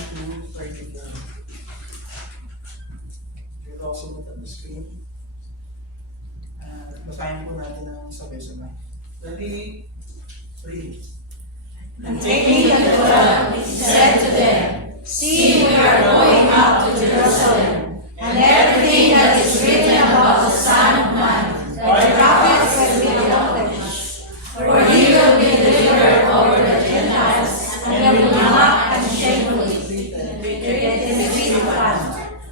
to 34. You will also look at the screen. Basahin po natin ang sabay-sabay. Ready? Read. And taking the Torah, he said to them, See, we are going up to Jerusalem, and everything that is written about the Son of Man, by the prophets will be accomplished. For he will be delivered over the Gentiles, and will be mocked and shamefully treated in the street of God.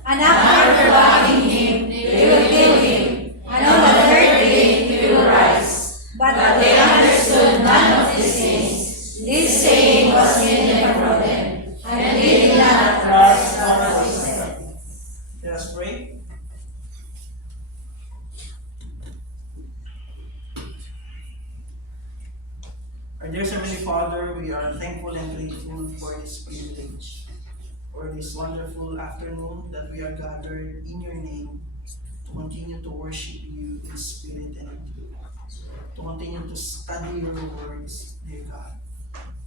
And after burying him, they will kill him, and on the third day he will rise. But they understood none of these things. This saying was hidden from them, and they did not trust what he said. Let us pray. Our dear Heavenly Father, we are thankful and grateful for this privilege, for this wonderful afternoon that we are gathered in your name to continue to worship you in spirit and in truth, to continue to study your words, dear God.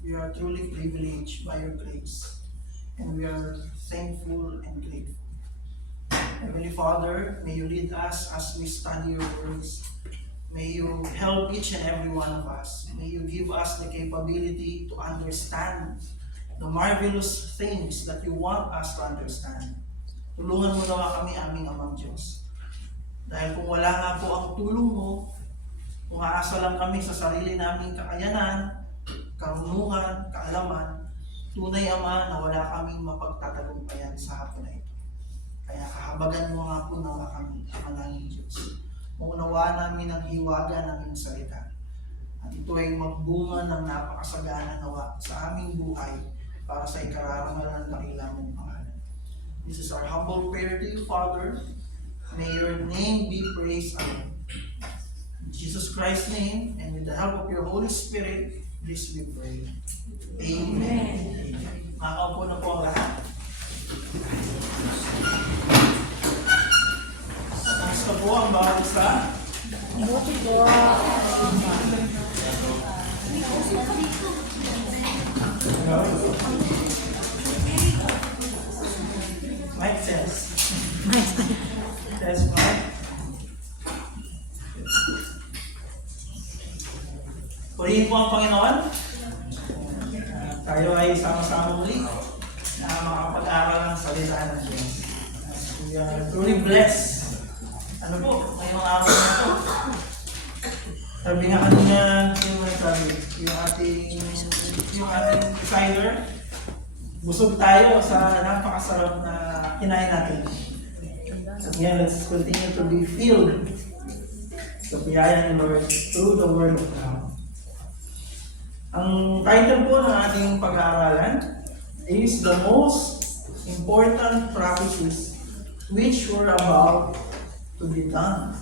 We are truly privileged by your grace, and we are thankful and grateful. Heavenly Father, may you lead us as we study your words. May you help each and every one of us. May you give us the capability to understand the marvelous things that you want us to understand. Tulungan mo nawa kami, aming Amang Diyos. Dahil kung wala nga po ang tulong mo, kung aasa lang kami sa sarili naming kakayanan, karunungan, kaalaman, tunay Ama na wala kaming mapagtatagumpayan sa hapon na ito. Kaya kahabagan mo nga po nawa kami, Amang Diyos. Maunawaan namin ang hiwaga ng iyong salita. At ito ay magbunga ng napakasagana nawa sa aming buhay para sa ikararangal ng dakilang mong pangalan. This is our humble prayer to you, Father. May your name be praised alone. In Jesus Christ's name, and with the help of your Holy Spirit, this we pray. Amen. Makakaupo na po ang lahat. Kamusta po ang bawat isa? Buti po. Mike says. Says Mike. Purihin po ang Panginoon. Tayo ay sama-sama muli na makapag-aral ng salita ng Diyos. We are truly blessed. Ano po, ngayong araw na po. Sabi nga kanina, yung ating decider, busog tayo sa napakasarap na kinain natin. So again, let's continue to be filled sa biyaya ni Lord through the Word of God. Ang title po ng ating pag-aaralan is The Most Important Prophecies Which Were About to Be Done.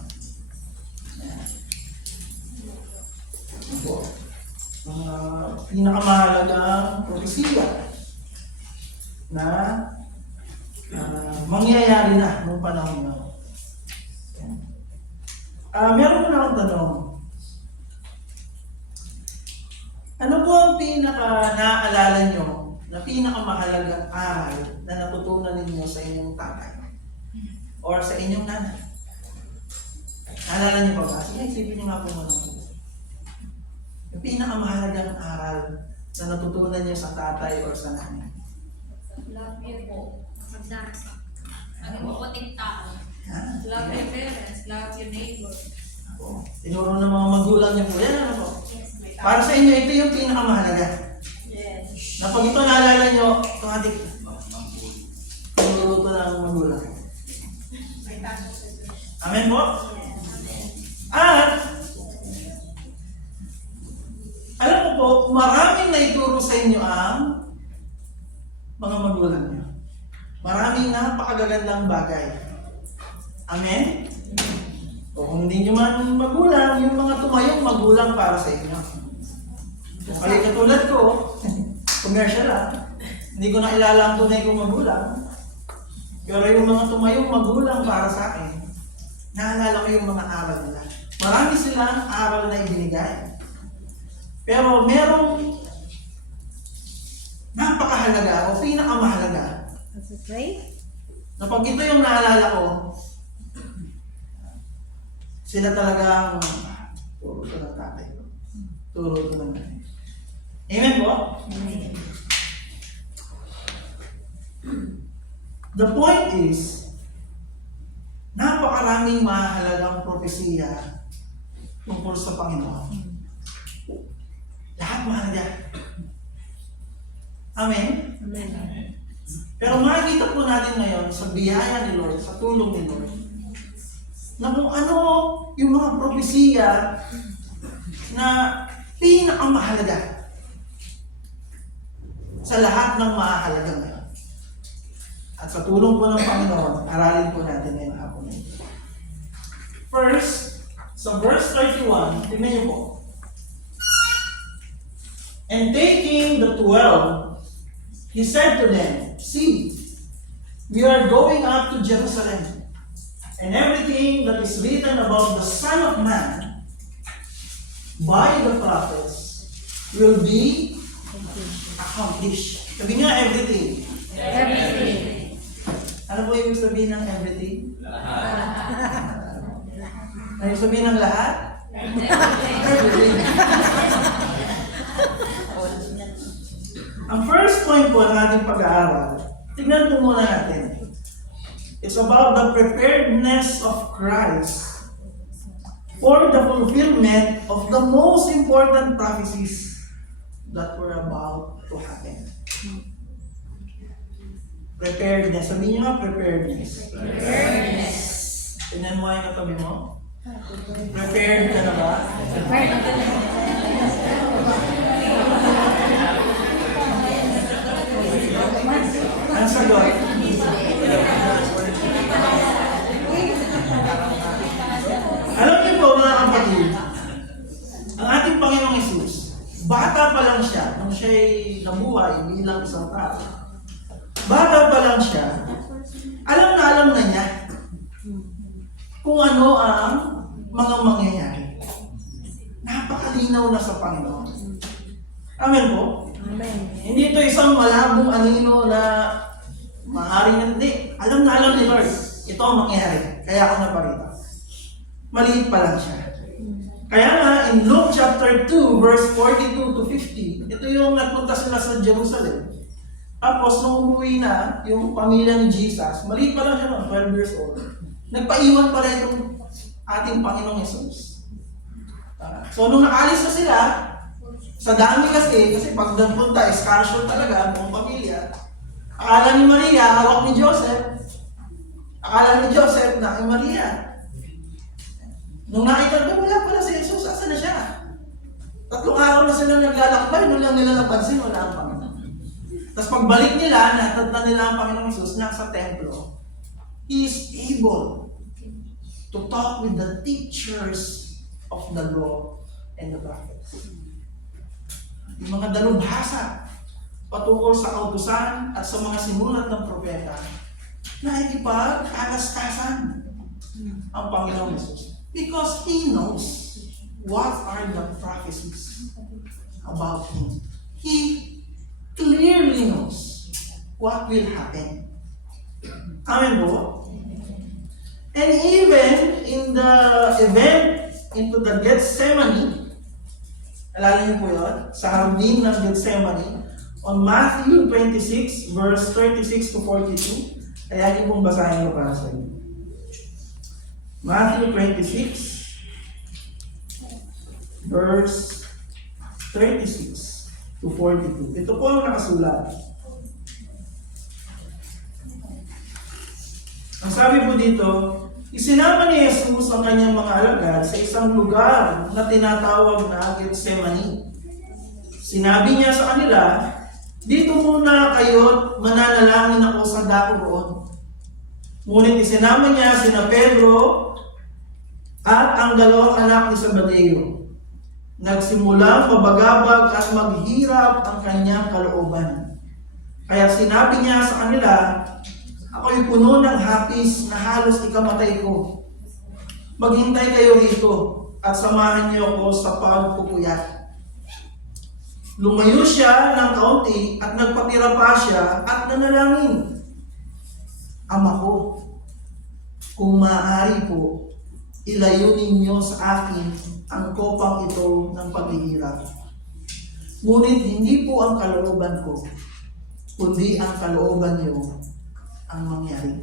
Pinakamahalagang propesiya na mangyayari na noong panahon na. Meron ko na akong tanong. Ano po ang pinaka-naaalala nyo na pinakamahalagang aral na natutunan ninyo sa inyong tatay? Or sa inyong nanay? Naalala niyo pa ba? Sige, isipin niyo nga po muna po. Yung pinakamahalagang aral na natutunan niyo sa tatay or sa nanay? Love you po. Magdarasa. Ang mabuting tao. Love your parents. Love your neighbor. Ako. Tinuro ng mga magulang niyo po. Yan ano po? Yes, my God. Para sa inyo, ito yung pinakamahalaga. Yes. Na pag ito naalala niyo, automatic. Tinuro ng magulang. May taso sa Diyos. Amen po? At, alam mo po, maraming naituro sa inyo ang mga magulang niyo. Maraming napakagagandang bagay. Amen? O kung hindi nyo man magulang, yung mga tumayong magulang para sa inyo. Kung kayo katulad ko, commercial lang, hindi ko na kilala ang tunay kong magulang. Pero yung mga tumayong magulang para sa akin, naalala ko yung mga aral nila. Marami silang aral na ibinigay. Pero merong napakahalaga o pinakamahalaga Kapag ito yung naalala ko, sila talagang turo ko ng tatay ko. Turo ko ng nanay. Amen po? The point is, napakaraming mahalagang propesiya tungkol sa Panginoon. Lahat mahalaga. Amen? Pero makikita po natin ngayon sa biyaya ni Lord, sa tulong ni Lord, na kung ano yung mga propesiya na pinakamahalaga sa lahat ng mahalaga ngayon. At sa tulong po ng Panginoon, aralin po natin ngayong hapon na ito. First, sa verse 31, tingnan niyo po. And taking the 12, he said to them, see, we are going up to Jerusalem, and everything that is written about the Son of Man by the prophets will be accomplished. Sabi niya, everything. Ano po yung sabihin ng everything? Ano yung sabihin ng lahat? Everything. Ang first point po ng ating pag-aaral, tignan po muna natin. It's about the preparedness of Christ for the fulfillment of the most important prophecies that were about to happen. Preparedness. Sabihin niyo nga, preparedness. Tignan mo yung katabi mo. Prepared ka na ba? Ang sagot? Alam niyo po mga kapatid, ang ating Panginoong Hesus, bata pa lang siya, nung siya'y nabuhay bilang isang tao. Bata pa lang siya, alam na niya kung ano ang mga mangyayari. Napakalinaw na sa Panginoon. Amen po? Amen. Hindi ito isang malabong anino na maaaring hindi. Alam na alam ni Lord, ito ang mangyayari. Kaya ako naparito. Maliit pa lang siya. Kaya nga, in Luke chapter 2, verse 42 to 50, ito yung nagpunta sila sa Jerusalem. Tapos, nung umuwi na, yung pamilya ni Jesus, maliit pa lang siya noon, 12 years old. Nagpaiwan pala itong ating Panginoong Hesus. So, nung nakalis na sila, sa dami kasi pag nagpunta, excursion talaga, buong pamilya. Akala ni Maria, hawak ni Joseph. Akala ni Joseph na kay Maria. Nung nakita ko, wala pala si Jesus, asa na siya? 3 araw na sila naglalakbay, nung lang nila napansin, wala ang Panginoon. Tapos pagbalik nila, natatanda nila ang Panginoong Jesus nasa templo. He is able to talk with the teachers of the law and the prophets. Yung mga dalubhasa patungkol sa kautusan at sa mga sinulat ng propeta na ikipag-alaskasan ang Panginoong Hesus. Because He knows what are the prophecies about Him. He clearly knows what will happen. Amen po? And even in the event into the Gethsemane, alala niyo po yun, sa hardin ng Gethsemane, on Matthew 26, verse 36 to 42, kaya niyo pong basahin ko para sa inyo. Matthew 26, verse 36 to 42. Ito po ang nakasulat. Ang sabi po dito, isinama ni Jesus ang kanyang mga alagad sa isang lugar na tinatawag na Gethsemane. Sinabi niya sa kanila, dito muna kayo mananalangin ako sa dako roon. Ngunit isinama niya sina Pedro at ang 2 anak ni Zebedeo. Nagsimulang mabagabag at maghirap ang kanyang kalooban. Kaya sinabi niya sa kanila, ako'y puno ng hapis na halos ikamatay ko. Maghintay kayo rito at samahan niyo ako sa pagpupuyat. Lumayo siya ng kaunti at nagpatira pa siya at nanalangin. Ama ko, kung maaari po, ilayo ninyo sa akin ang kopang ito ng paghihirap. Ngunit hindi po ang kalooban ko, kundi ang kalooban niyo ang mangyari.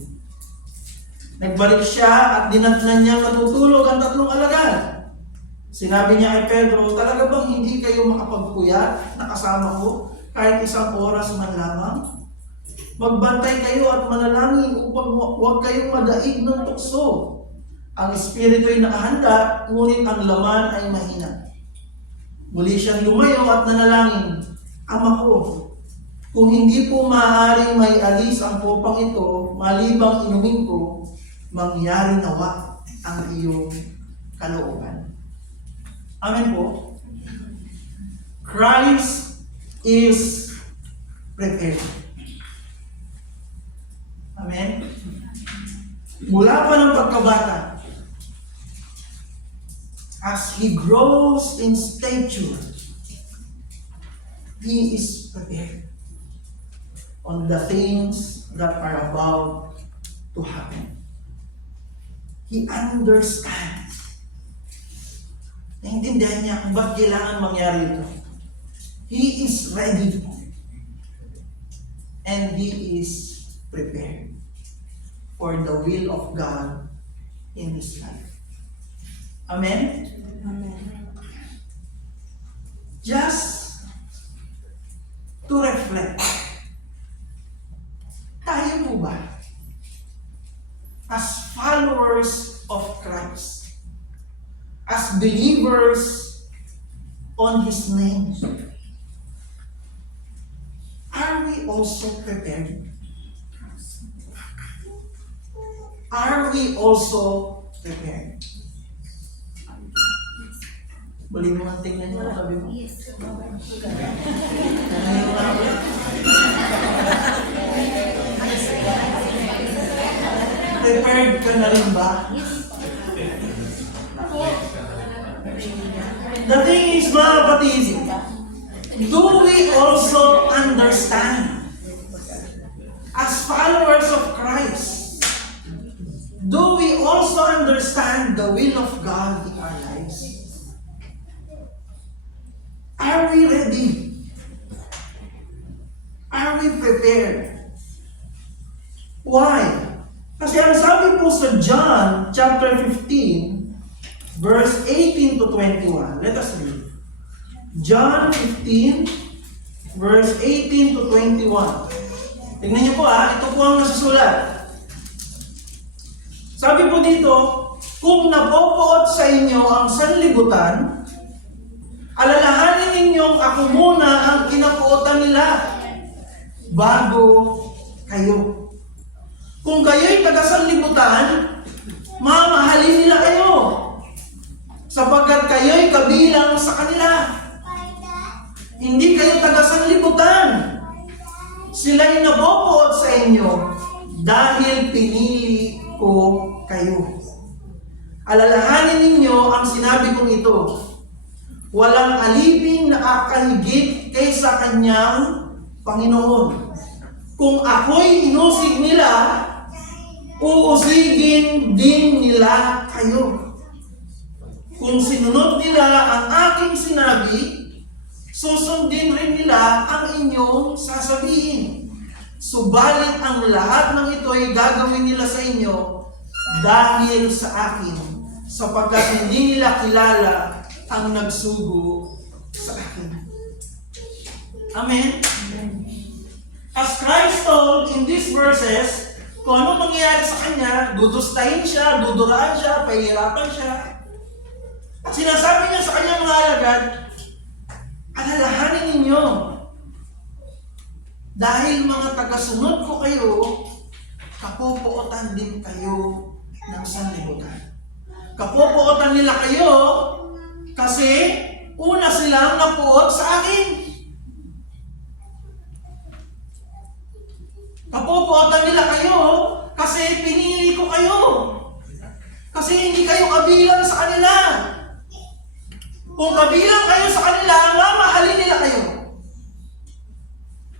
Nagbalik siya at dinatnan niya matutulog ang 3 alagad. Sinabi niya kay Pedro, talaga bang hindi kayo makapagpuyat na kasama ko kahit 1 oras man lamang? Magbantay kayo at manalangin upang huwag kayong madaig ng tukso. Ang espiritu ay nakahanda, ngunit ang laman ay mahina. Muli siyang lumayo at nanalangin, Ama ko, kung hindi po maaaring may alis ang kopang ito, malibang inumin ko, mangyari nawa ang iyong kalooban. Amen po. Christ is prepared. Amen. Mula pa ng pagkabata, as he grows in stature, he is prepared on the things that are about to happen. He understands. Naintindihan niya kung ba't kailangan mangyari ito. He is ready. And he is prepared for the will of God in his life. Amen? Amen. Just to reflect. Tayo po ba, as followers of Christ, as believers on His name, are we also prepared? Are we also prepared? Bali mo ang tingnan niyo, sabi mo. Yes. Ano yung mga prepared ka na rin ba? The thing is, mga kapatid, do we also understand, as followers of Christ, do we also understand the will of God in our lives? Are we ready? Are we prepared? Why? Kasi ang sabi po sa John chapter 15, verse 18 to 21. Let us read. John 15, verse 18 to 21. Tingnan niyo po ito po ang nasusulat. Sabi po dito, kung napopoot sa inyo ang sanlibutan, alalahanin ninyong ako muna ang kinapuotan nila bago kayo. Kung kayo'y taga-sanlibutan, mamahalin nila kayo sapagkat kayo'y kabilang sa kanila. Hindi kayo taga-sanlibutan. Sila'y napopoot sa inyo dahil pinili ko kayo. Alalahanin ninyo ang sinabi kong ito. Walang alipin na akahigit kaysa kanyang Panginoon. Kung ako'y inusig nila, uusigin din nila kayo. Kung sinunod nila ang aking sinabi, susundin rin nila ang inyong sasabihin. Subalit ang lahat ng ito ay gagawin nila sa inyo dahil sa akin, sapagkat hindi nila kilala ang nagsugo sa akin. Amen? As Christ told in these verses, kung ano mangyayari sa kanya, dudustahin siya, duduraan siya, pahihirapan siya. At sinasabi niya sa kanyang mga alagad, alalahanin ninyo, dahil mga tagasunod ko kayo, kapupootan din kayo ng sanlibutan. Kapupootan nila kayo kasi una silang napuot sa akin. Kapupootan nila kayo kasi pinili ko kayo. Kasi hindi kayo kabilang sa kanila. Kung kabilang kayo sa kanila, mamahalin nila kayo.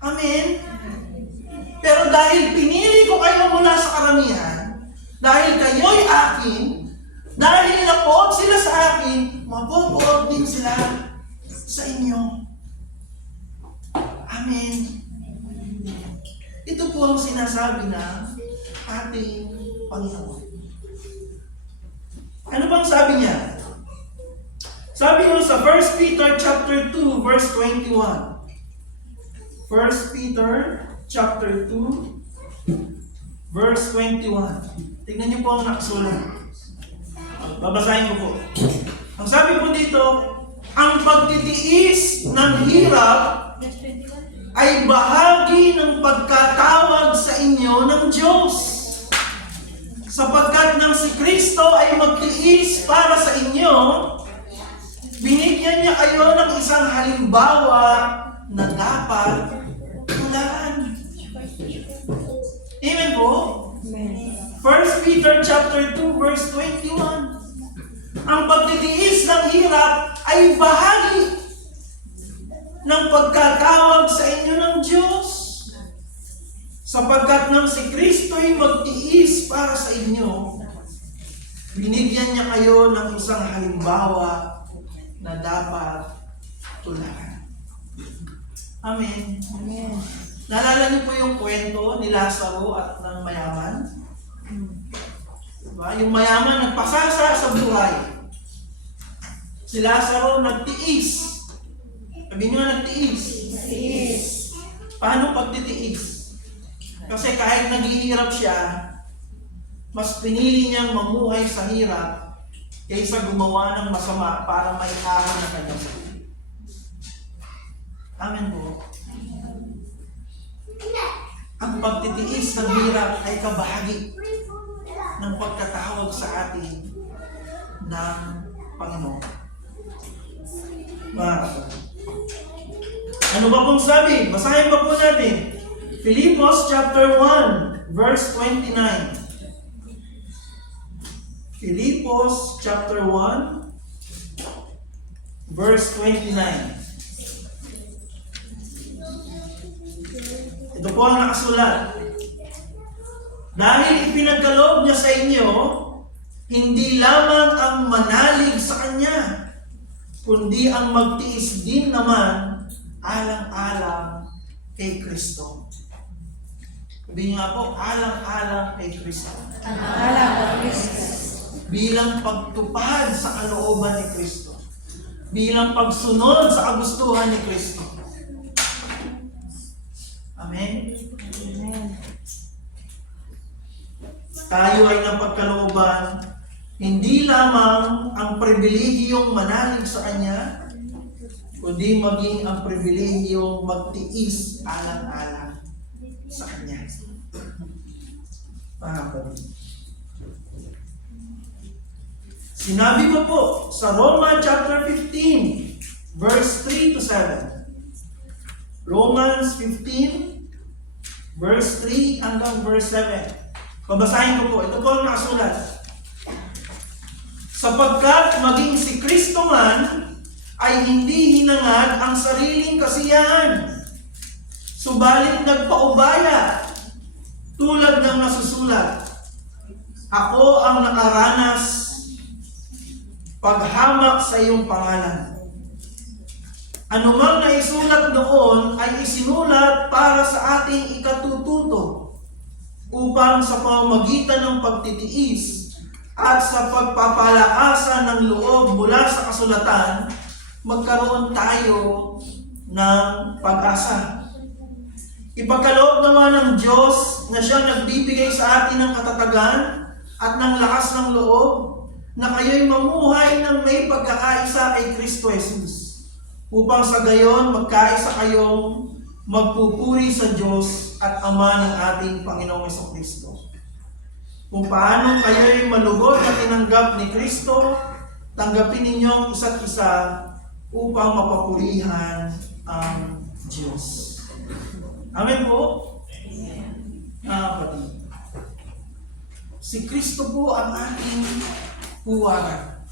Amen? Pero dahil pinili ko kayo mula sa karamihan, dahil kayo'y akin, dahil napood sila sa akin, mapopood din sila sa inyo. Amen. Ito po ang sinasabi ng ating Panginoon. Ano bang sabi niya? Sabi niyo sa 1 Peter chapter 2 verse 21. 1 Peter chapter 2 verse 21. Tingnan niyo po ang nakasulat. Babasahin ko po. Ang sabi po dito, ang pagtitiis ng hirap Verse 21. ay bahagi ng pagkatawag sa inyo ng Diyos. Sapagkat nang si Kristo ay magtiis para sa inyo, binigyan niya kayo ng isang halimbawa na dapat tularan. Amen po? 1 Peter chapter 2 verse 21. Ang pagtitiis ng hirap ay bahagi ng pagkatawag sa inyo ng Diyos. Sapagkat nang si Kristo'y magtiis para sa inyo, binigyan niya kayo ng isang halimbawa na dapat tularan. Amen. Amen. Naalala niyo po yung kwento ni Lazaro at ng mayaman? Diba? Yung mayaman nagpasasa sa buhay. Si Lazaro nagtiis. Sabi niyo nagtiis. Tiis. Paano pagtitiis? Kasi kahit naghihirap siya, mas pinili niyang mamuhay sa hirap kaysa gumawa ng masama para may ahon na kanyang sarili. Amen po. Ang pagtitiis ng hirap ay kabahagi ng pagkatawag sa atin ng Panginoon. Ano ba pong sabi? Basahin pa po natin. Filipos chapter 1 verse 29. Filipos chapter 1 verse 29. Ito po ang nakasulat. Dahil ipinagkaloob niya sa inyo, hindi lamang ang manalig sa Kanya, kundi ang magtiis din naman alang-alang kay Kristo. Sabi nga po, alang-alang kay Kristo. Alang kay Kristo. Bilang pagtupad sa kalooban ni Kristo. Bilang pagsunod sa kagustuhan ni Kristo. Amen? Amen. Tayo ay napagkalooban, hindi lamang ang pribilehiyong manalig sa Kanya, kundi maging ang pribilehiyong magtiis alang-alang sa Kanya. Sinabi ko po sa Roma chapter 15, verse 3 to 7. Romans 15, verse 3 hanggang verse 7. Babasahin ko po. Ito po ang nakasulat. Sapagkat maging si Kristo man ay hindi hinangad ang sariling kasiyahan, subalit nagpaubaya, tulad ng nasusulat, ako ang nakaranas paghamak sa iyong pangalan. Anumang naisulat noon ay isinulat para sa ating ikatututo, upang sa pamamagitan ng pagtitiis at sa pagpapalakasan ng loob mula sa kasulatan, magkaroon tayo ng pag-asa. Ipagkaloob naman ng Diyos na Siya nagbibigay sa atin ng katatagan at ng lakas ng loob na kayo'y mamuhay ng may pagkakaisa kay Kristo Jesus, upang sa gayon magkaisa kayong magpupuri sa Diyos at Ama ng ating Panginoong Jesucristo. Kung paano kayo'y malugod na tinanggap ni Kristo, tanggapin ninyo ang isa't isa upang mapapurihan ang Diyos. Amen po? Kapatid. Si Kristo po ang ating huwaran.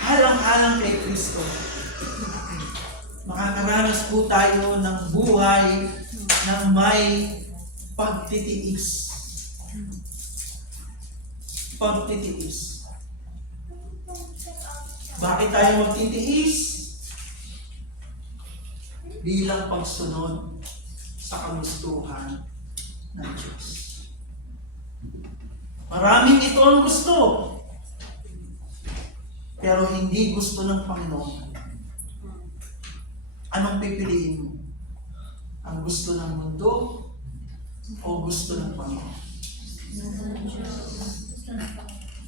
Alang-alang kay Kristo. makakaranas po tayo ng buhay ng may pagtitiis. Pagtitiis. Bakit tayo magtitiis? Bilang pagsunod sa kagustuhan ng Diyos. Maraming ito ang gusto, pero hindi gusto ng Panginoon. Anong pipiliin mo? Ang gusto ng mundo o gusto ng Panginoon?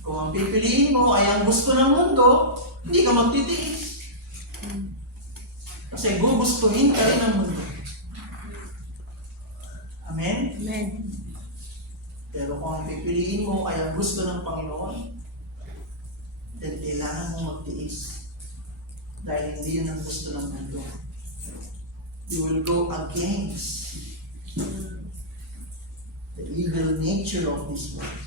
Kung ang pipiliin mo ay ang gusto ng mundo, hindi ka magtitiis. Kasi gugustuhin ka rin ng mundo. Amen? Amen. Pero kung ang pipiliin mo ay ang gusto ng Panginoon, then kailangan mo magtiis. Dahil hindi yun ang gusto ng mundo. You will go against the evil nature of this world.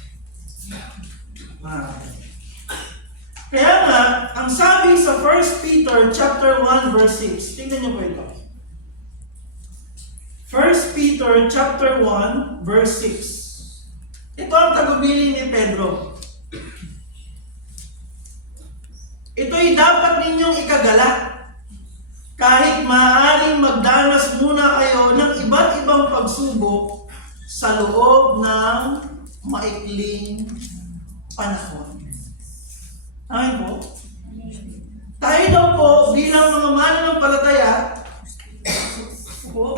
Kaya nga, ang sabi sa 1 Peter chapter 1 verse 6, tingnan niyo po ito. 1 Peter chapter 1 verse 6. Ito ang tagubilin ni Pedro. Ito'y dapat ninyong ikagala. Kahit maaaring magdanas muna kayo ng iba't ibang pagsubok sa loob ng maikling panahon. Amen po? Tayo daw po bilang mga mananampalataya po,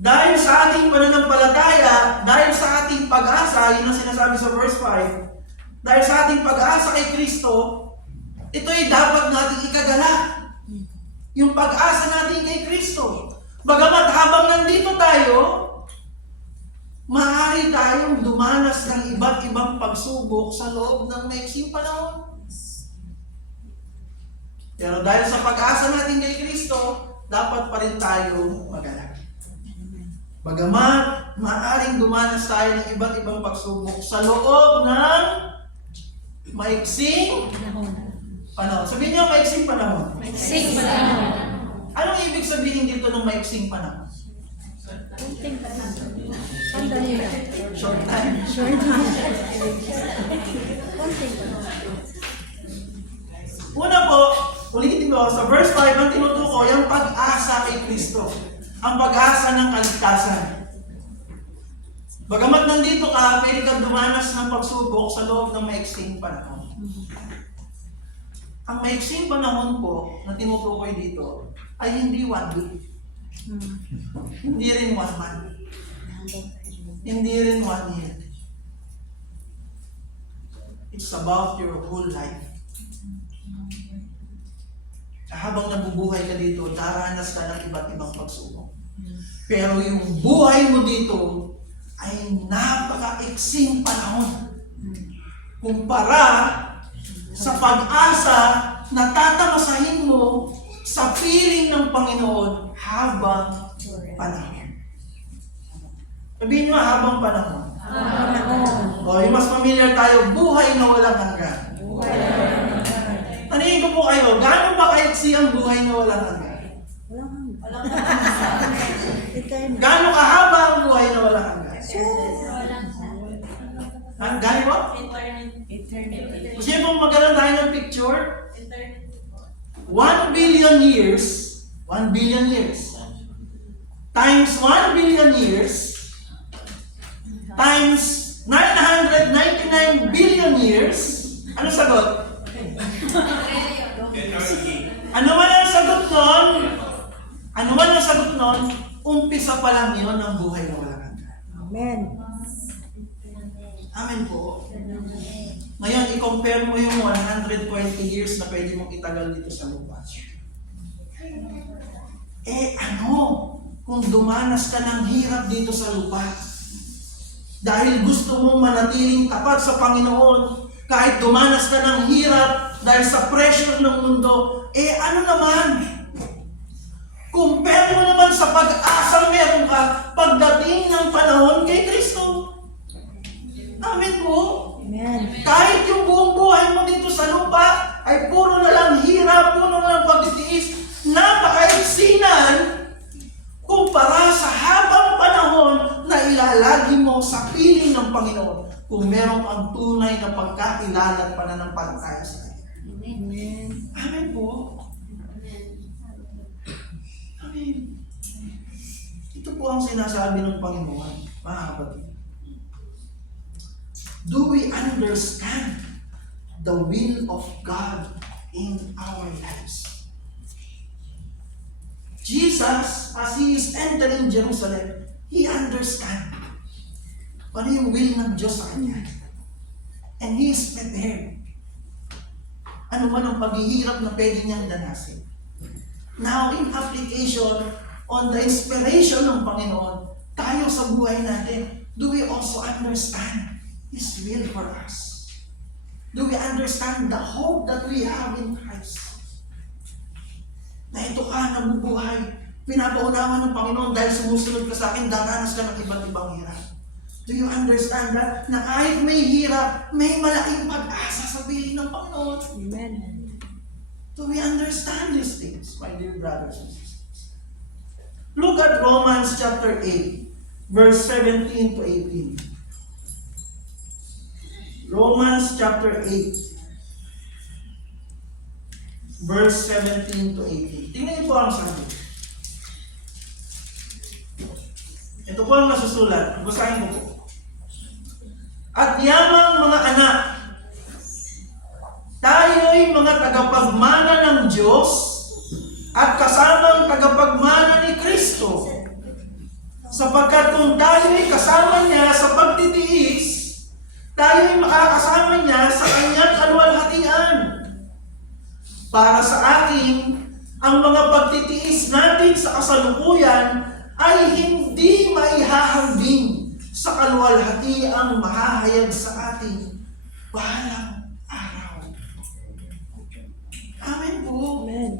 dahil sa ating pananampalataya, dahil sa ating pag-asa, yun ang sinasabi sa verse 5, dahil sa ating pag-asa kay Kristo, ito'y dapat nating ikagala. Yung pag-asa natin kay Kristo. Bagamat habang nandito tayo, maaari tayong dumanas ng iba't ibang pagsubok sa loob ng maiksing panahon. Pero dahil sa pag-asa natin kay Kristo, dapat pa rin tayo mag-alala. Bagamat maaaring dumanas tayo ng iba't ibang pagsubok sa loob ng maiksing panahon. Sabihin niyo, maiksing panahon. Maiksing panahon. Anong ibig sabihin dito ng maiksing panahon? Kunting panahon. Sandali lang. Short time. Short time. Kunting panahon. Una po, ulitin ko, sa verse 5, ang tinutukoy ang pag-asa kay Kristo. Ang pag-asa ng kaligtasan. Bagamat nandito ka, pwede kang dumanas ng pagsubok sa loob ng maiksing panahon. Ang maiksing panahon po na tinutukoy dito ay hindi 1 week. Hindi rin 1 month. Hindi rin 1 year. It's about your whole life. Habang nabubuhay ka dito, daranas ka ng iba't ibang pagsubok. Pero yung buhay mo dito ay napaka-iksing panahon. Kumpara sa pag-asa na tatamasahin mo sa piling ng Panginoon habang panahon. Sabihin nyo, habang panahon. O, yung mas familiar tayo, buhay na walang hanggan. Tanungin ko po kayo, gaano ba kaiksi ang buhay na walang hanggan? Walang hanggan. Gaano kahaba ang buhay na walang hanggan? Gano'n ba? Gusto niyo pong magkaroon tayo ng picture? 1 billion years, 1 billion years, times 1 billion years, times 999 billion years, ano sagot? Ano man ang sagot nun? Ano man ang sagot nun? Umpisa pa lang yun ang buhay na walang hanggan. Amen. Amen po. Ngayon, i-compare mo yung 120 years na pwede mong itagal dito sa lupa. Kung dumanas ka ng hirap dito sa lupa, dahil gusto mong manatiling tapat sa Panginoon, kahit dumanas ka ng hirap dahil sa pressure ng mundo, ano naman? Compare mo naman sa pag-asang meron ka pagdating ng panahon kay Kristo. Amen po. Amen. Kahit yung buong buhay mo dito sa lupa ay puro na lang hirap, puro na lang mo sa piling ng Panginoon kung meron kang tunay na pagkakilala at pananampalataya sa Kanya. Amen. Amen po. Amen. Ito po ang sinasabi ng Panginoon, mga kapatid. Do we understand the will of God in our lives? Jesus, as He is entering Jerusalem, He understands ano yung will ng Diyos sa Kanya. And He is prepared. Ano man ang paghihirap na pwede niyang danasin. Now, in application on the inspiration ng Panginoon, tayo sa buhay natin, do we also understand His will for us? Do we understand the hope that we have in Christ? Na ito ka nabubuhay, pinapaunawa ng Panginoon dahil sumusunod ka sa akin, daranas ka ng iba't ibang hirap. Do you understand that? Na kahit may hirap, may malaking pag-asa sa piling ng Panginoon. Amen. Do we understand these things, my dear brothers and sisters? Look at Romans chapter 8, verse 17 to 18. Romans chapter 8, verse 17 to 18. Tingnan niyo po ang sabi. Ito po ang nasusulat. Basahin ko po. At yamang mga anak, tayo'y mga tagapagmana ng Diyos at kasamang tagapagmana ni Kristo. Sapagkat kung tayo'y kasama niya sa pagtitiis, tayo'y makakasama niya sa kanyang kaluwalhatian. Para sa akin, ang mga pagtitiis natin sa kasalukuyan ay hindi maihahambing sa kaluwalhatiang mahahayag sa atin balang araw. Amen po. Amen.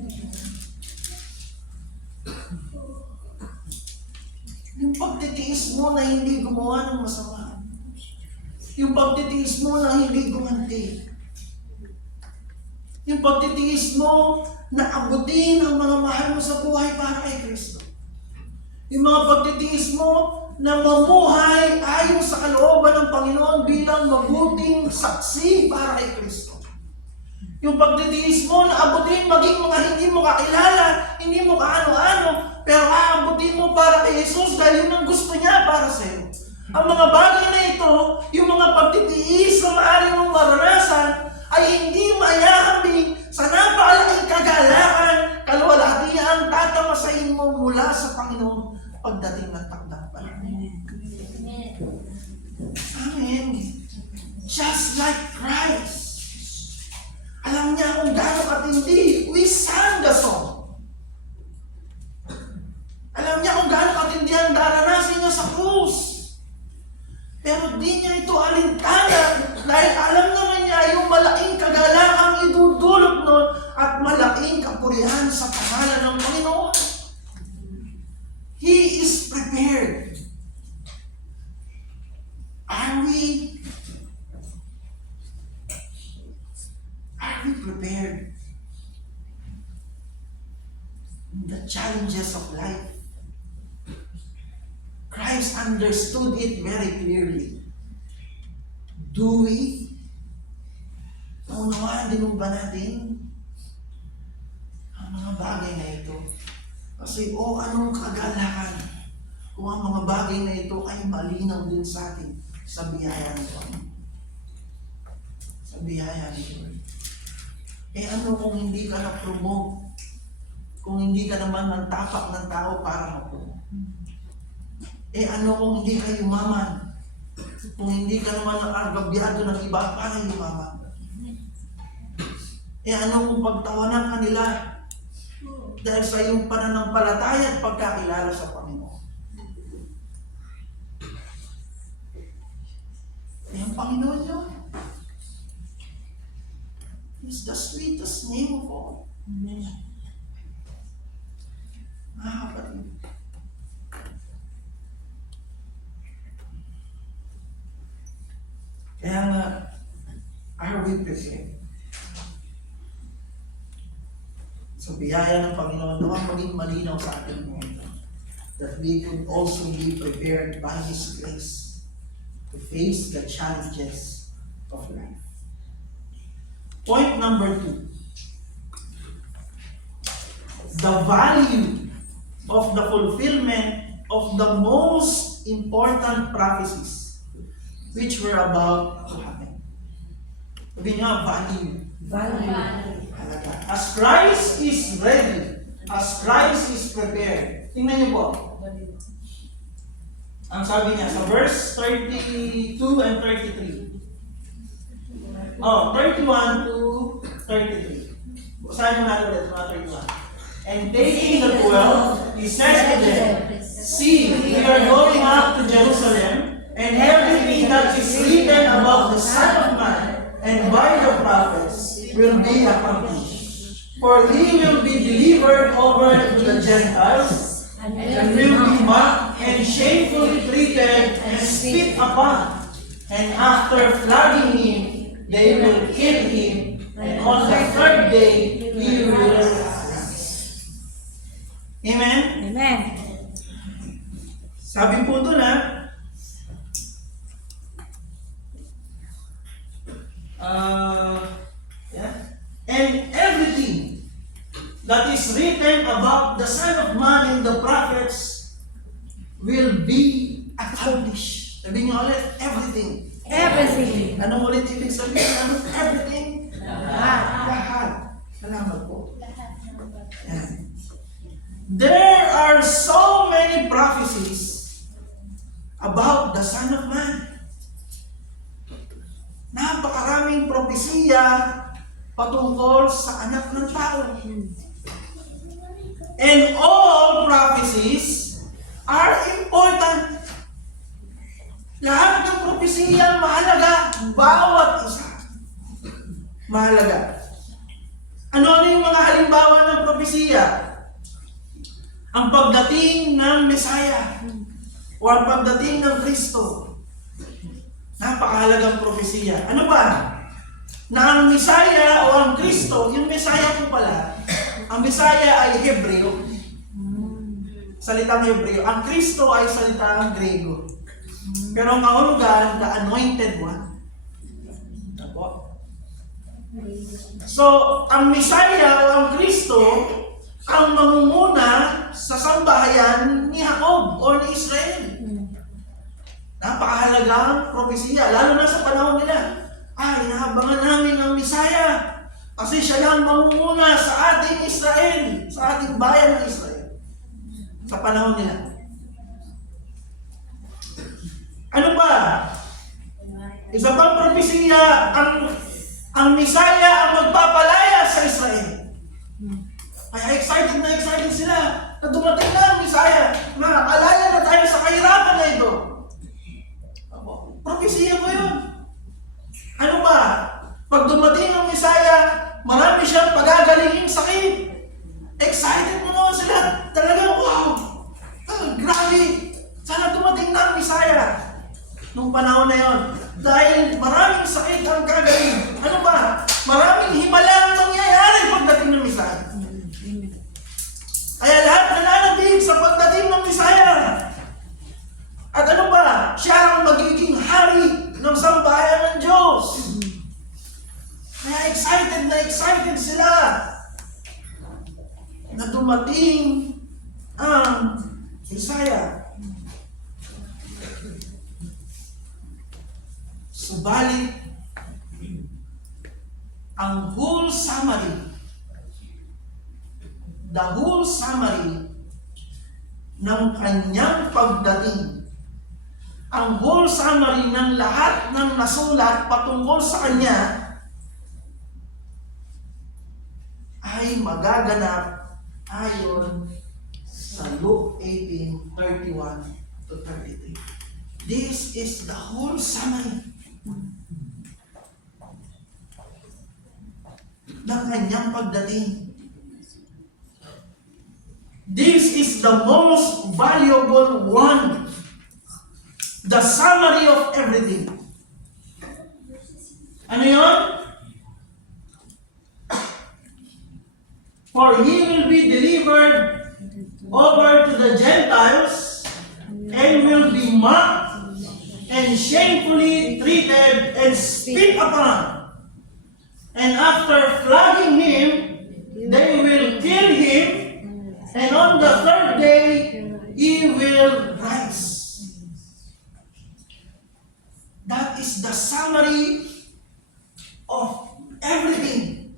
Yung pagtitiis mo na hindi gumawa ng masama. Yung pagtitiis mo na hindi gumanti. Yung pagtitiis mo na abutin ang mga mahal mo sa buhay para kay Kristo. Yung mga pagtitiis mo na mamuhay ayon sa kalooban ng Panginoon bilang mabuting saksi para kay Kristo. Yung pagtitiis mo na abutin maging mga hindi mo kakilala, hindi mo kaano-ano, pero aabutin mo para kay Jesus dahil yun ang gusto niya para sa iyo. Ang mga bagay na ito, yung mga pagtitiis na maaari mong maranasan, ay hindi maihahambing sa napakalaking kagalakan, kaluwalhatian, tatamasahin mo mula sa Panginoon pagdating ng takdang panahon. Amen. Just like Christ. Alam niya kung gaano katindi. We sang the song. Alam niya kung gaano katindi ang daranasin niya sa krus. Pero di niya ito alintana dahil alam naman niya yung malaking kagalakang idudulot nun at malaking kapurihan sa pangalan ng Panginoon. He is prepared. Are we prepared in the challenges of life? Christ understood it very clearly. Do we? Naunawaan din ba natin ang mga bagay na ito? Kasi anong kagalakan kung ang mga bagay na ito ay malinaw din sa atin sa biyaya ng Panginoon. Sa biyaya ni Lord. Ano kung hindi ka na-promote? Kung hindi ka naman ng tapak ng tao para ma-promote? Ano kung hindi ka yumaman? Kung hindi ka naman nang-argabyado ng iba para yumaman? Ano kung pagtawanan ka nila dahil sa iyong pananampalataya at pagkakilala sa Panginoon? Ang Panginoon yun. He's the sweetest name of all. Amen. Mga kapatid. Kaya nga, are we prepared? Sa biyaya ng Panginoon, nawang maging malinaw sa atin mo ito, that we could also be prepared by His grace. to face the challenges of life. Point number 2. The value of the fulfillment of the most important prophecies which were about to happen. Sabi niya, value. Halaga. As Christ is ready, as Christ is prepared. Tingnan niyo po. Ang sabi niya sa verse 32 and 33. 31 to 33. Basahin mo natin ulit mga 31. And taking the 12, he said to them, See, we are going up to Jerusalem, and everything that is written about the Son of Man and by the prophets will be accomplished. For he will be delivered over to the Gentiles, and will be mocked and shamefully treated and spit upon. And after flogging him, they will kill him, and on the third day he will rise. Amen? Amen. Sabi po doon and everything that is written about the Son of Man in the prophets will be accomplished. Sabi niyo ulit, everything. Everything. Anong ulit ibig sabihin? Ano? Everything? Lahat. Salamat po. Yan. There are so many prophecies about the Son of Man. Napakaraming propesiya patungkol sa anak ng tao. And all prophecies are important. Lahat ng propesiya mahalaga. Bawat isa. Mahalaga. Ano yung mga halimbawa ng propesiya? Ang pagdating ng Mesaya o ang pagdating ng Kristo. Napakahalagang propesiya. Ano ba? Na ang Mesaya o ang Kristo, yung Mesaya po pala, ang Mesaya ay Hebreo. Salitang Hebreo. Ang Kristo ay salitang Grego. Pero ang kahulugan, the anointed one. So, ang Mesaya o ang Kristo, ang mamumuna sa sambahayan ni Jacob o ni Israel. Napakahalagang propesiya, lalo na sa panahon nila. Inaabangan namin ang Mesaya kasi siya lang mamumuna sa ating Israel, sa ating bayan ng Israel. Sa panahon nila. Ano pa? Isa pang propesiya, ang Mesaya ang magpapalaya sa Israel. Kaya excited sila na dumating na ang Mesaya. Alaya na tayo sa kahirapan na ito. Propesiya mo yun. Ano ba? Pag dumating ang Mesaya, marami siyang pagagalinging sakit. Excited mo naman sila. Talagang wow! Grabe! Sana dumating na ang Mesaya. Nung panahon na yon. Dahil maraming sakit ang kagaling. Ano ba? Maraming himala ang mangyayari pagdating ng Mesaya. Kaya lahat nananabig sa pagdating ng Mesaya. At ano ba? Siya ang magiging hari ng sambahayan ng Diyos. Kaya excited sila na dumating ang Mesaya. Subalit, ang whole summary ng kanyang pagdating, ang whole summary ng lahat ng nasulat patungkol sa kanya ay magaganap ayon sa Luke 18:31 to 33. This is the whole summary ng kanyang pagdating. This is the most valuable one. The summary of everything. Ano yun? For he will be delivered over to the Gentiles and will be mocked and shamefully treated and spit upon. And after flogging him, they will kill him, and on the third day he will rise. That is the summary of everything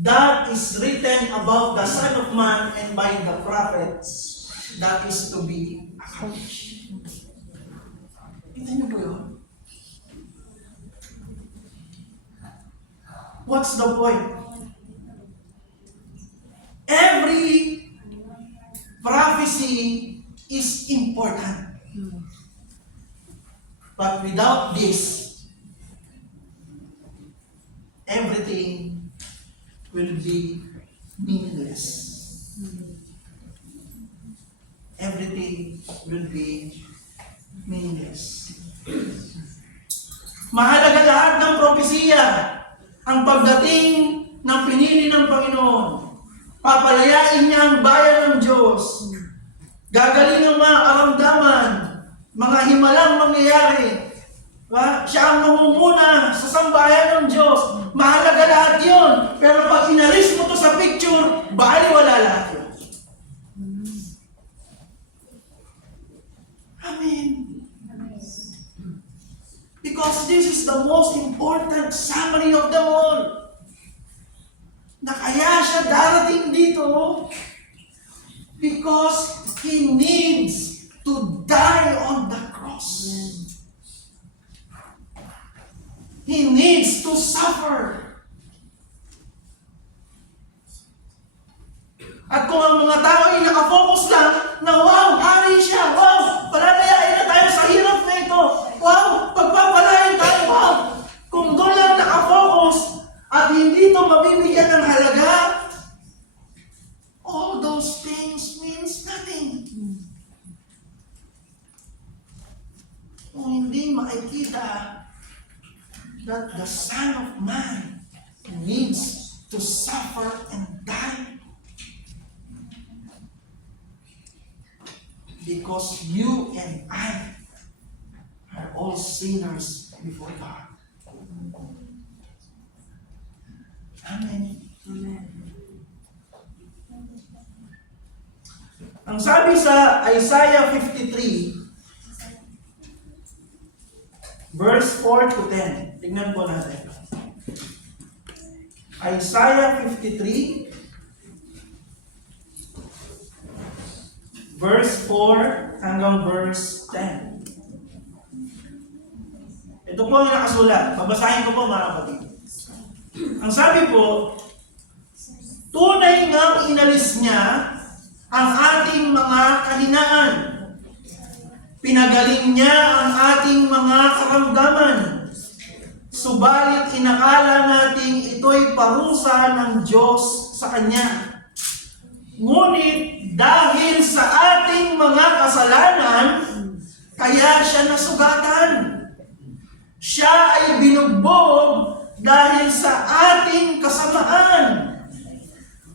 that is written about the Son of Man and by the prophets that is to be accomplished. Kita niyo po yun? What's the point? Every prophecy is important. But without this, everything will be meaningless. Everything will be meaningless. Mahalaga lahat ng propesiya ang pagdating ng pinili ng Panginoon. Papalayain niya ang bayan ng Diyos. Gagaling ang mga karamdaman, mga himalang mangyayari. Siya ang mamumuna sa sambayan ng Diyos. Mahalaga lahat yun. Pero pag inalis mo to sa picture, baliwala lahat yun. Amen. Because this is the most important summary of them all. Na kaya siya darating dito because He needs to die on the cross. He needs to suffer. At kung ang mga tao ay nakafocus lang na wow, hari siya, wow, palalayain na tayo sa hirap na ito, wow, pagpapalain tayo, wow. Kung doon lang nakafocus at hindi ito mabibigyan ng halaga, all those things means nothing. Kung hindi makikita that the Son of Man needs to suffer and die because you and I are all sinners before God. Amen. Amen. Ang sabi sa Isaiah 53, verse 4 to 10. Tingnan po natin. Isaiah 53, verse 4 hanggang verse 10. Ito po ang nakasulat. Babasahin ko po mga kapatid. Ang sabi po, tunay ngang inalis niya ang ating mga kahinaan. Pinagaling niya ang ating mga karamdaman. Subalit inakala nating ito'y parusa ng Diyos sa Kanya. Ngunit dahil sa ating mga kasalanan, kaya siya nasugatan. Siya ay binugbog dahil sa ating kasamaan.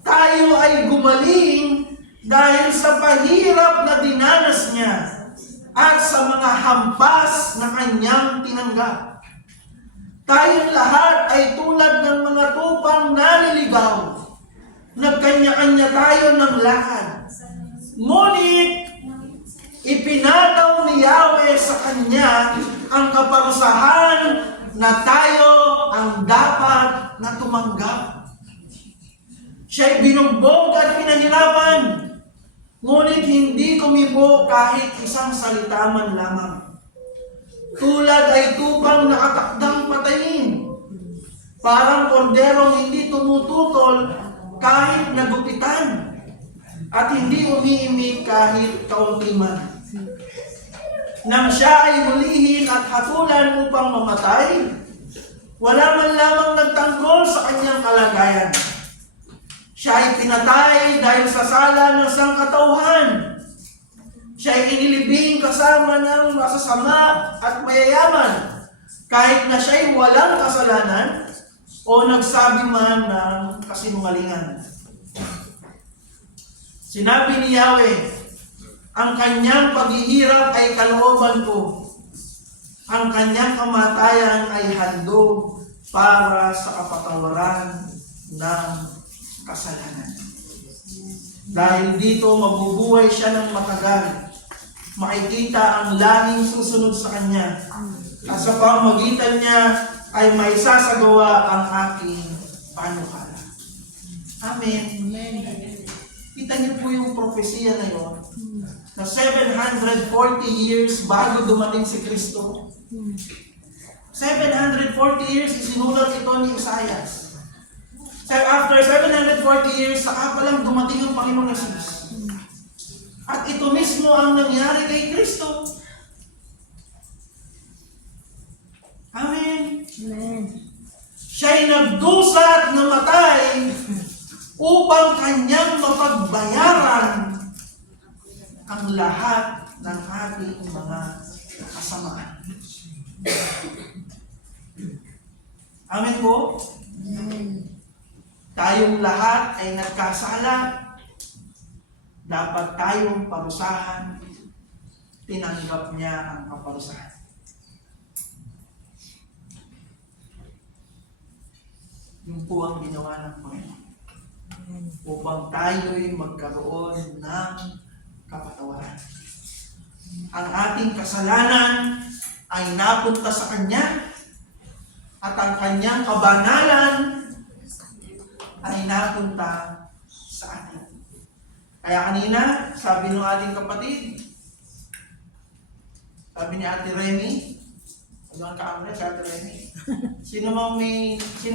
Tayo ay gumaling dahil sa pahirap na dinanas niya at sa mga hampas na kanyang tinanggap. Tayong lahat ay tulad ng mga tupang naliligaw. Nagkanya-kanya tayo ng lakad. Ngunit, ipinataw ni Yahweh sa kanya ang kaparusahan na tayo ang dapat na tumanggap. Siya'y binugbog at pinahirapan. Ngunit hindi kumibo kahit isang salita man lamang. Tulad ay tupang nakatakdang patayin. Parang korderong hindi tumututol kahit nagupitan. At hindi umiimik kahit kaunti man. Nang siya ay hulihin at hatulan upang mamatay, wala man lamang nagtanggol sa kanyang kalagayan. Siya ay pinatay dahil sa sala ng sangkatauhan. Siya ay inilibing kasama ng masasama at mayayaman, kahit na siya ay walang kasalanan o nagsabi man ng kasinungalingan. Sinabi ni Yahweh, ang kanyang paghihirap ay kalooban ko. Ang kanyang kamatayan ay handog para sa kapatawaran ng kasalanan. Dahil dito mabubuhay siya ng matagal. Makikita ang langing susunod sa kanya. At sa pamamagitan niya ay may sasagawa ang aking panukala. Amen. Kita niyo po yung propesya na yun, na 740 years bago dumating si Kristo. 740 years isinulat ito ni Isaias. So after 740 years, saka palang dumating ang Panginoong Jesus. At ito mismo ang nangyari kay Kristo. Amen. Siya'y nagdusa at namatay upang kanyang mapagbayaran ang lahat ng ating mga kasamaan. Amen po? Tayong lahat ay nagkasala. Dapat tayong parusahan. Tinanggap niya ang kaparusahan. Yun po ang ginawa ng Panginoon. Upang tayo'y magkaroon ng kapatawaran. Ang ating kasalanan ay napunta sa Kanya at ang Kanyang kabanalan ay napunta sa atin. Kaya kanina, sabi ng ating kapatid, sabi ni Ate Remy, ang kaamna si Ate Remy, sino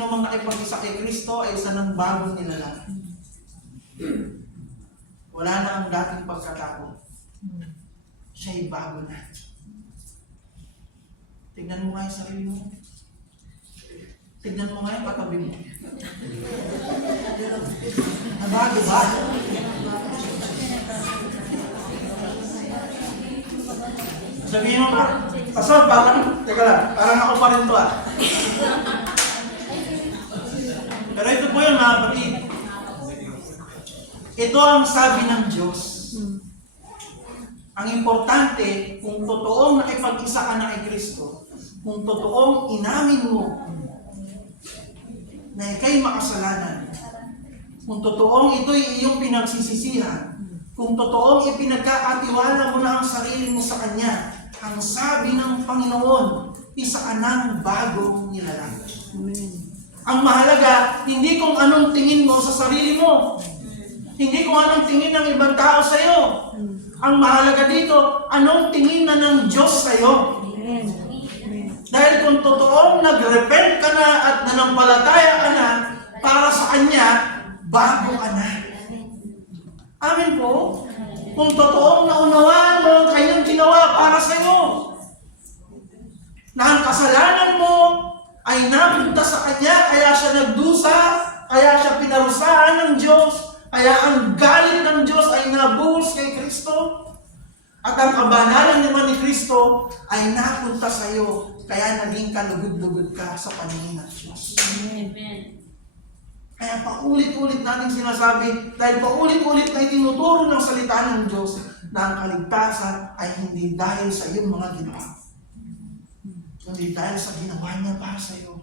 mang nakipag-isa kay Kristo ay isa ng bagong nilalang. Wala na ang dating pagkatao. Siya'y bago na. Tignan mo nga yung sarili mo. Tignan mo nga yung katabi mo. Nabago ba? Sabihin mo ba? Pastor, teka lang, parang ako pa rin to ah. Pero ito po yun mga kapatid. Ito ang sabi ng Diyos. Ang importante, kung totoong nakipag-isa ka na kay Kristo, kung totoong inamin mo na ikay makasalanan, kung totoong ito'y iyong pinagsisisihan, kung totoong ipinagkakatiwala mo na ang sarili mo sa Kanya, ang sabi ng Panginoon, isa ka ng bagong nilalang. Ang mahalaga, hindi kung anong tingin mo sa sarili mo, hindi kung anong tingin ng ibang tao sa iyo. Ang mahalaga dito, anong tingin na ng Diyos sa iyo. Dahil kung totoong nag-repent ka na at nanampalataya ka na para sa Kanya, bago ka na. Amen po? Kung totoong naunawaan mo ang kanyang ginawa para sa iyo, na ang kasalanan mo ay napunta sa Kanya, kaya siya nagdusa, kaya siya pinarusahan ng Diyos, kaya ang galit ng Diyos ay nabuhos kay Kristo, at ang kabanalan naman ni Kristo ay napunta sa iyo, kaya naging kalugod-lugod ka sa paningin ng Diyos. Amen. Kaya paulit-ulit natin sinasabi, dahil paulit-ulit na itinuturo ng salita ng Diyos na ang kaligtasan ay hindi dahil sa iyong mga ginawa, kundi dahil sa ginawa niya para sa iyo.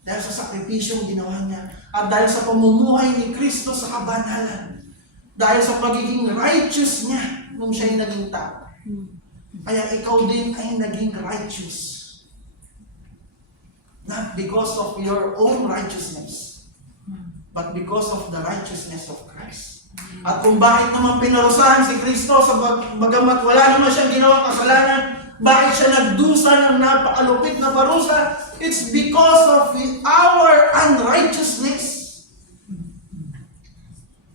Dahil sa sakripisyong ginawa niya, at dahil sa pamumuhay ni Kristo sa kabanalan, dahil sa pagiging righteous niya nung siya'y naging tao. Kaya ikaw din ay naging righteous. Not because of your own righteousness, but because of the righteousness of Christ. At kung bakit naman pinarusahan si Kristo sa bagamat wala naman siyang ginawang kasalanan, bakit siya nagdusa ng napakalupit na parusa? It's because of our unrighteousness.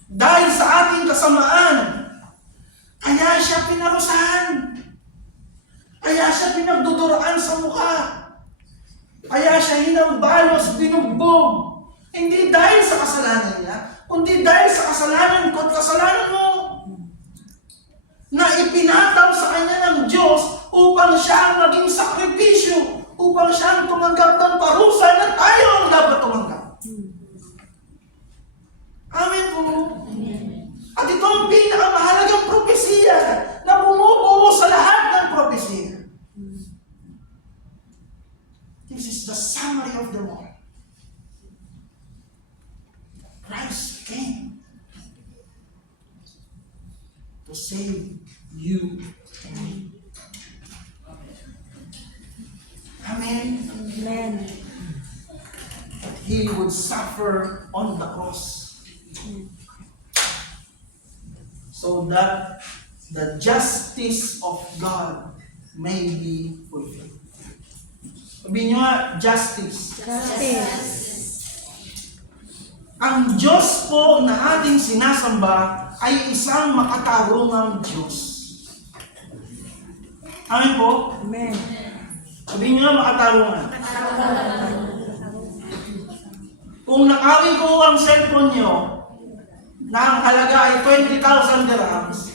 Dahil sa ating kasamaan, kaya siya pinarusahan. Kaya siya pinagduduraan sa mukha. Kaya siya hinambalos, binugbog. Hindi dahil sa kasalanan niya, kundi dahil sa kasalanan ko at kasalanan mo. Na ipinataw sa kanya ng Diyos upang siya ang maging sakripisyo, upang siya ang tumanggap ng parusa na tayo ang dapat tumanggap. Amen po. At ito ang pinakamahalagang propesiya na bumubuo sa lahat ng propesiya. save you. Amen. Amen. He would suffer on the cross so that the justice of God may be fulfilled. Sabihin nyo nga, justice. Justice. Ang Diyos po na ating sinasamba ay isang makatarungang Diyos. Amen po? Amen. Sabihin nyo nga, makatarungan. Kung nakawin ko ang cellphone nyo na ang halaga ay 20,000 dirhams,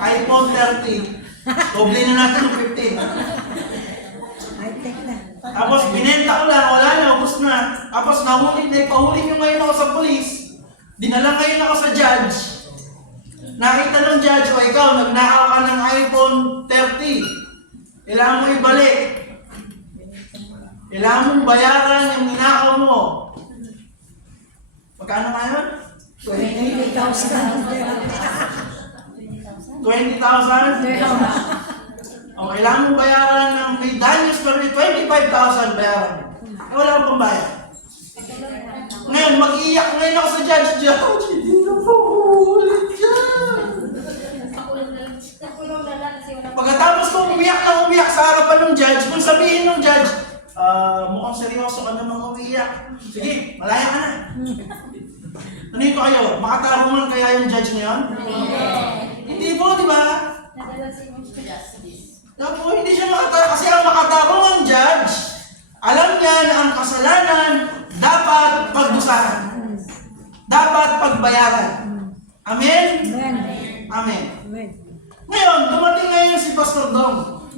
iPhone 30, doble na natin ng 15. High-tech na. Tapos binenta ko lang, wala na, ubos na. Tapos ipahuli nyo ngayon ako sa police. Dinala ngayon ako sa judge. Nakita ng judge, o ikaw, nagnakaw ka ng iPhone 30. Kailangan mo ibalik. Kailangan mong bayaran yung ninakaw mo. Magkano nga yun? 20,000. 20,000? O, kailangan mong bayaran ng may danyos per 25,000 bayaran. Wala akong pambayad. Ngayon, mag-iiyak ngayon ako sa judge. Judge, hindi na po ulit dyan. Pagkatapos ko umiyak sa harapan ng judge, kung sabihin ng judge, mukhang seryoso ka namang umiyak. Sige, malaya ka na. Ano ko kayo? Makatarungan kaya yung judge ngayon? Hindi po, di ba? Dapo, hindi siya makatarungan. Kasi ang makatarungan judge, alam niya na ang kasalanan dapat pagdusahan. Dapat pagbayaran. Amen? Amen. Amen. Amen. Ngayon, dumating ngayon si Pastor Dong.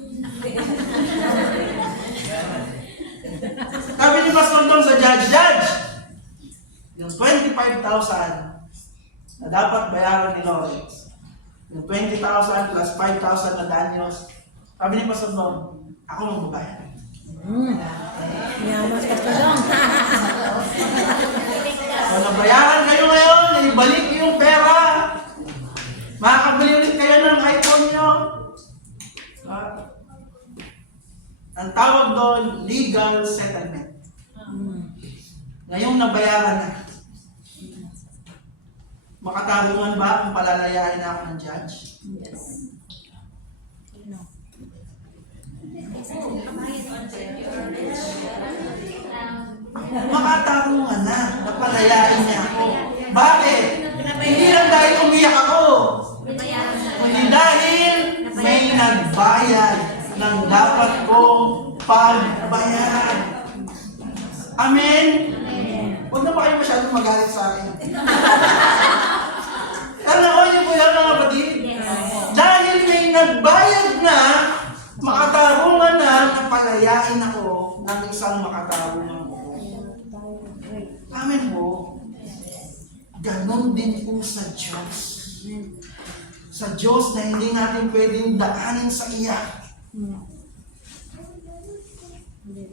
Sabi ni Pastor Dong sa judge, yung 25,000 na dapat bayaran ni Lawrence, yung 20,000 plus 5,000 na danyos, sabi ni Pastor Dong, ako magbabayad. Yaman ka pa lang. So, nabayaran kayo ngayon, ibalik yung pera. Makakabili ulit kayo ng iPhone nyo. Ang tawag doon, legal settlement. Ngayong nabayaran na. Makatarungan ba kung palalayain na ako ng judge? Yes. No. Makatarungan na. Napalayain niya ako. Bakit? Hindi lang dahil umiyak ako. Hindi dahil may nagbayad ng dapat kong pagbayad. Amen? Huwag na ba kayo masyadong magalit sa akin? Tanaon niyo po yan mga kapatid? Dahil may nagbayad na, makatarungan na, napalayain ako ng isang makatarungan ko. Amen po. Ganon din po sa Diyos. Sa Diyos na hindi natin pwedeng daanin sa iyak.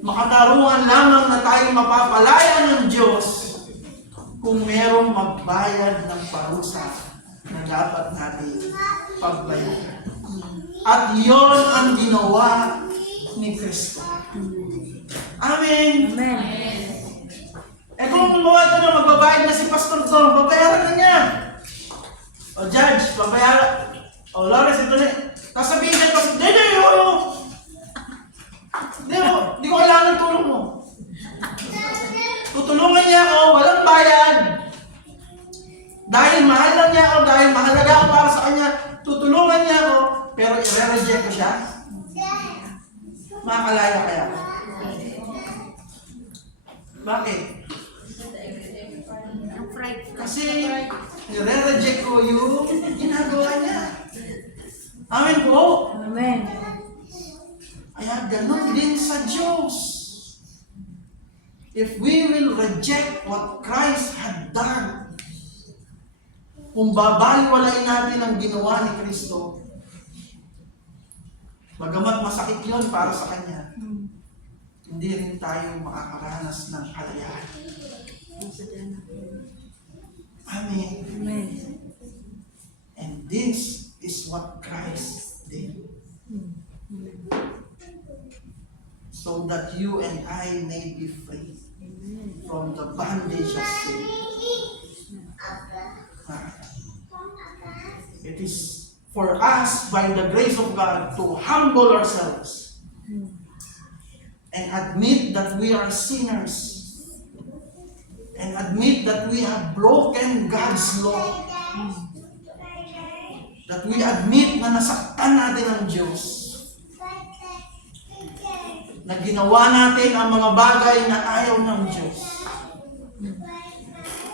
Makatarungan lamang na tayo mapapalaya ng Diyos kung merong magbayad ng parusa na dapat natin pagbayaran. At yon ang ginawa ni Kristo. Amen. Amen. Eh kung gumawa ito na magbabayad na si Pastor Tom, babayaran na niya. O judge, babayaran. O Lawrence, ito na. Tapos sabihin niya, hindi ko kailangan ng tulong mo. Tutulungan niya ako, walang bayad. Dahil mahal lang niya ako, dahil mahalaga ako para sa kanya, tutulungan niya ako, pero i-reject ko siya. Makakalaya kaya. Bakit? Kasi i-reject ko yung ginagawa niya. Amen po? Amen. Kaya ganun din sa Diyos. If we will reject what Christ had done, kung babaliwalain natin ang ginawa ni Kristo, bagamat masakit yun para sa Kanya, hindi rin tayo makakaranas ng kalayaan. Amen. Amen. Amen. And this is what Christ did. So that you and I may be free from the bondage of sin. It is for us, by the grace of God, to humble ourselves and admit that we are sinners and admit that we have broken God's law. That we admit na nasaktan natin ang Diyos. Na ginawa natin ang mga bagay na ayaw ng Diyos.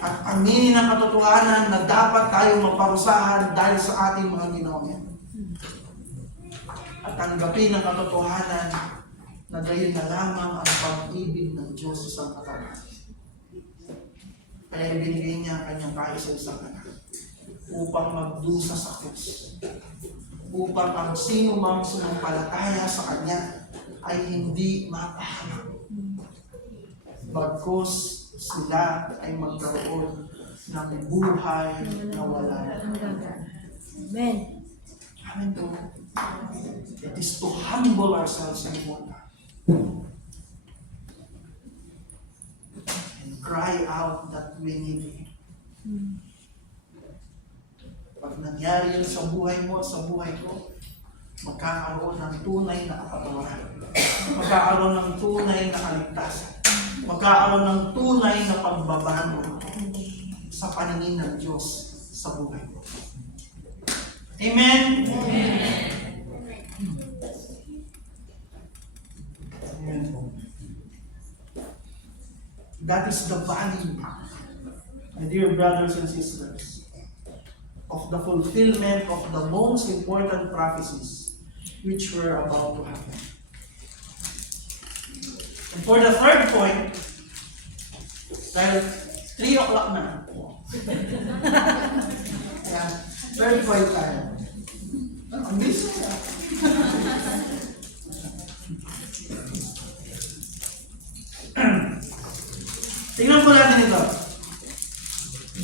At aminin ang katotohanan na dapat tayo maparusahan dahil sa ating mga ginawa. At tanggapin ang katotohanan na dahil na lamang ang pag-ibig ng Diyos sa isang katawan. Kaya binigay niya ang kanyang kaisa-isang anak upang magdusa sa krus. Upang ang sino mang sumampalataya sa kanya ay hindi mapahamak. Bagkus sila ay magkaroon ng buhay na wala. Amen. Amen to. It is to humble ourselves before God. And cry out that we need Him. Pag nangyari yun sa buhay mo, sa buhay ko, magkakaroon ng tunay na kapatawaran. Magkakaroon ng tunay na kaligtasan. Magkakaroon ng tunay na pagbabago sa paningin ng Diyos sa buhay mo. Amen? Amen. That is the value, my dear brothers and sisters, of the fulfillment of the most important prophecies which were about to happen. And for the third point, dahil 3 o'clock na. Kaya, third point tayo. Ang miss ko. Tingnan po natin ito.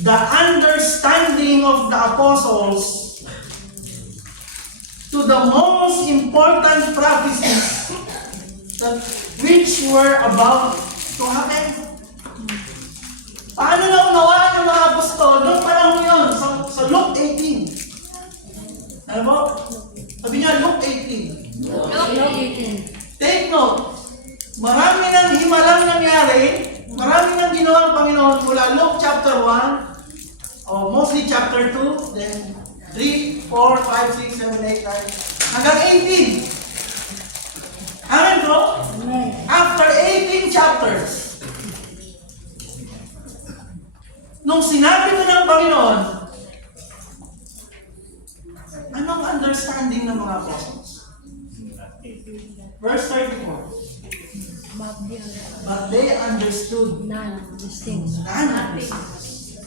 The understanding of the apostles to the most important prophecies that which were about to happen. Paano na unawaan ng mga apostol? Doon pa lang yun, sa Luke 18. Ano po? Sabi niya, Luke 18. Take note, marami nang himalang nangyari, marami nang ginawa ng Panginoon mula Luke chapter 1, or mostly chapter 2, then 3, 4, 5, 6, 7, 8, 9, hanggang 18. Amen bro? After 18 chapters, nung sinabi ito ng Panginoon, anong understanding ng mga apostles? Verse 34. But they understood None of these things. none of these things.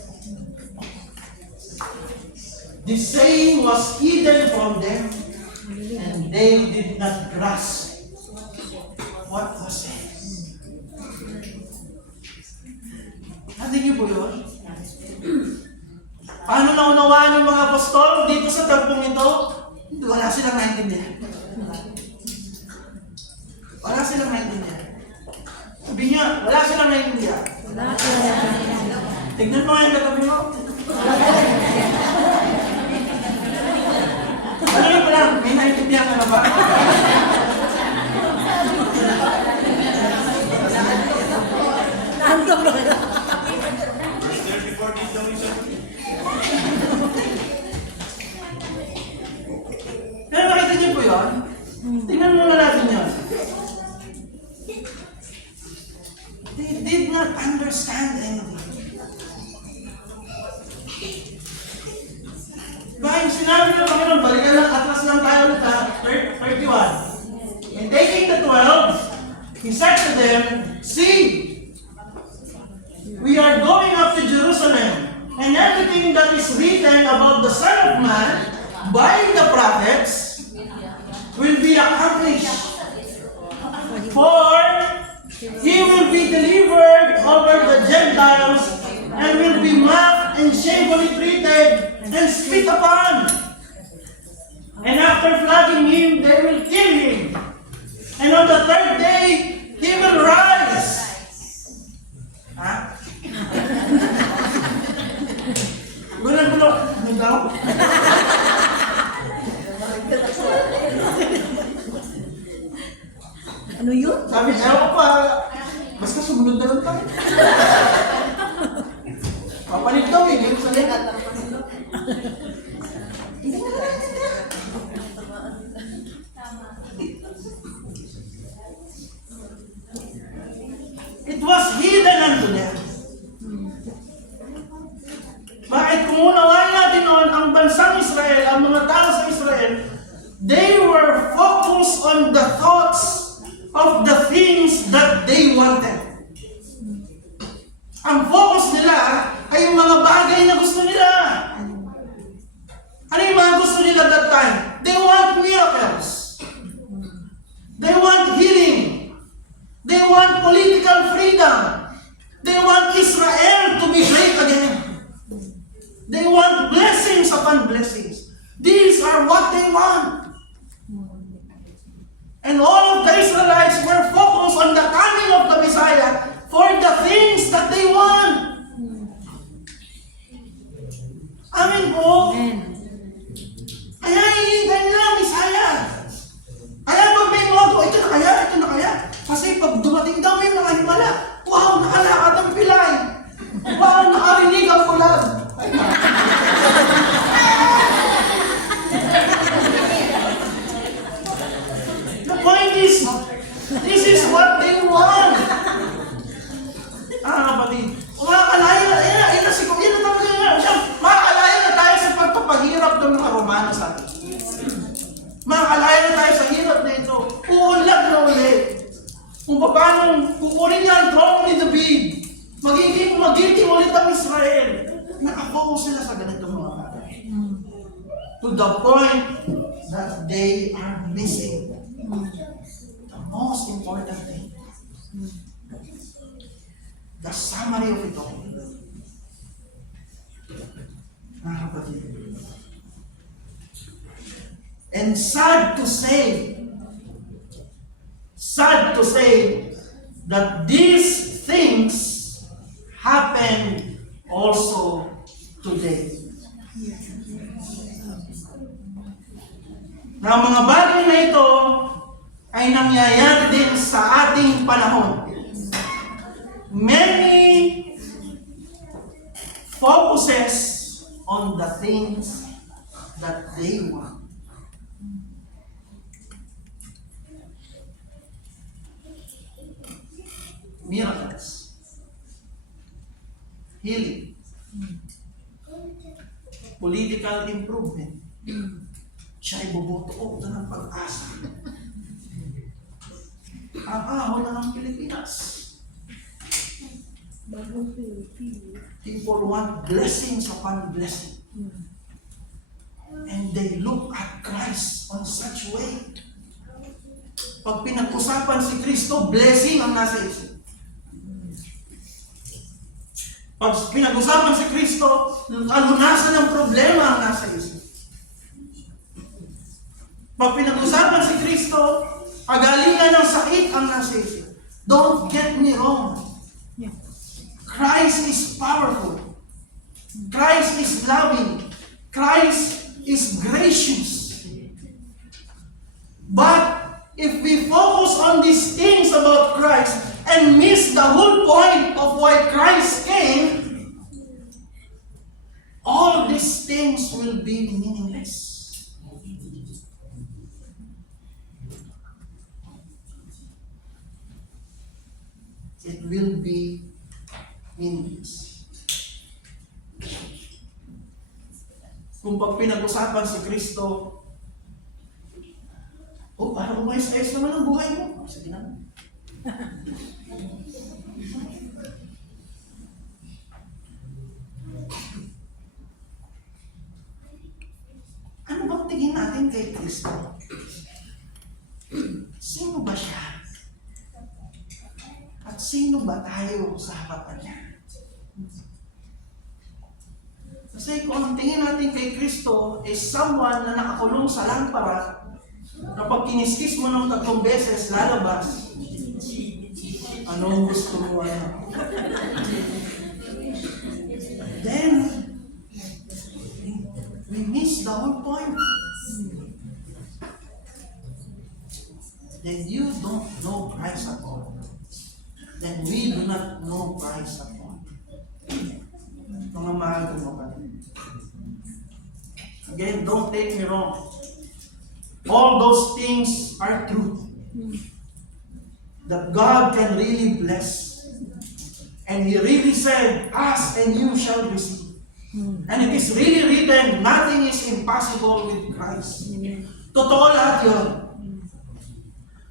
This saying was hidden from them, and they did not grasp what was said. Natin niyo po yun? Paano naunawaan ng mga apostol dito sa tagpong ito? Wala silang naintindihan. Wala silang naintindihan. Sabi niya, wala silang naintindihan. Tignan mo yung katabi mo. Ano yun pa lang? May naintindihan ka na ba? Nandun ba? Pero makita niyo po yun? Tingnan muna natin yun. They did not understand anything. Dahil sinabi ng Panginoon, balikan lang, atras lang tayo sa 31. And taking the 12, He said to them, see, we are going up to Jerusalem, and everything that is written about the Son of Man by the prophets will be accomplished. For He will be delivered over the Gentiles and will be mocked and shamefully treated and spit upon. And after flogging him, they will kill him. And on the third day, he will rise. Ha? Gulo-gulo. Ano daw? Ano yun? Sabi, ewan pa. Basta sumunod na lang tayo. Papalit daw eh. Hindi ko sabihin. It was hidden unto them. Bakit kung unawain natin noon, ang bansang Israel, ang mga tao sa Israel, they were focused on the thoughts of the things that they wanted. Ang focus nila ay yung mga bagay na gusto nila. Ano yung mga gusto nila that time? They want miracles. They want healing. They want political freedom. They want Israel to be great again. They want blessings upon blessings. These are what they want. And all of the Israelites were focused on the coming of the Messiah for the things that they want. Amen po. Kaya hihintay nila ang Messiah. Kaya pag may modo, ito na kaya. Kasi pag dumating daw may mga himala, wow, nakalakad ang pilay. Wow, nakarinig ang ulan. The point is, this is what they want. Kapatid, makakalaya na, yan na siguro, yan na talaga yan. Makakalaya na tayo sa pagpapahirap ng mga Romano sa atin. Makakalaya na tayo sa hirap na ito. Uunlad na ulit. Kung paano kukunin niya ang throne ni David, magiging ulit ang Israel. Nakafocus sila sa ganitong mga bagay. To the point that they are missing the most important thing. The summary of it all. Mga kapatid. And sad to say that these things happen also today. Na ang mga bagay na ito ay nangyayari din sa ating panahon. Many focuses on the things that they want. Miracles, healing, political improvement. Siya'y bubutuo na ng pag-asa. Ang ahon na ng Pilipinas. People want blessings upon blessing. And they look at Christ on such way. Pag pinag-usapan si Kristo, blessing ang nasa isip. Pag pinag-usapan si Kristo, alunasan ng problema ang nasa isip. Pag pinag-usapan si Kristo, pagalingan ng sakit ang nasa isip. Don't get me wrong. Christ is powerful. Christ is loving. Christ is gracious. But if we focus on these things about Christ and miss the whole point of why Christ came, all these things will be meaningless. It will be meaningless. Kung pag pinag-usapan si Kristo, parang umayos-ayos naman ang buhay mo. Sige na. Ano bang tingin natin kay Kristo? Sino ba siya? At sino ba tayo sa harapan niya? Kasi kung ang tingin natin kay Kristo is someone na nakakulong sa lampara, kapag kiniskis mo ng 3 beses, lalabas. Anong gusto mo Then, we miss the whole point. Then you don't know Christ at all. Then we do not know Christ at all. Mga mahal ko mo Again, don't take me wrong. All those things are true. That God can really bless. And He really said, ask and you shall receive. And it is really written, nothing is impossible with Christ. Totoo lahat yun.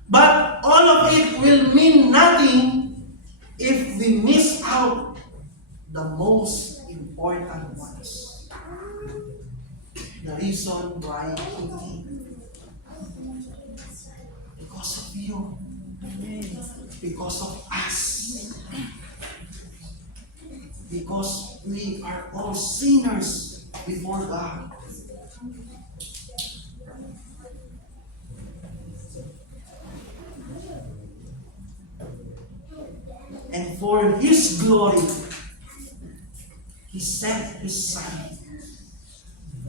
But all of it will mean nothing if we miss out the most important ones. The reason why He came. Because of you. Because of us. Because we are all sinners before God. And for His glory, He sent His Son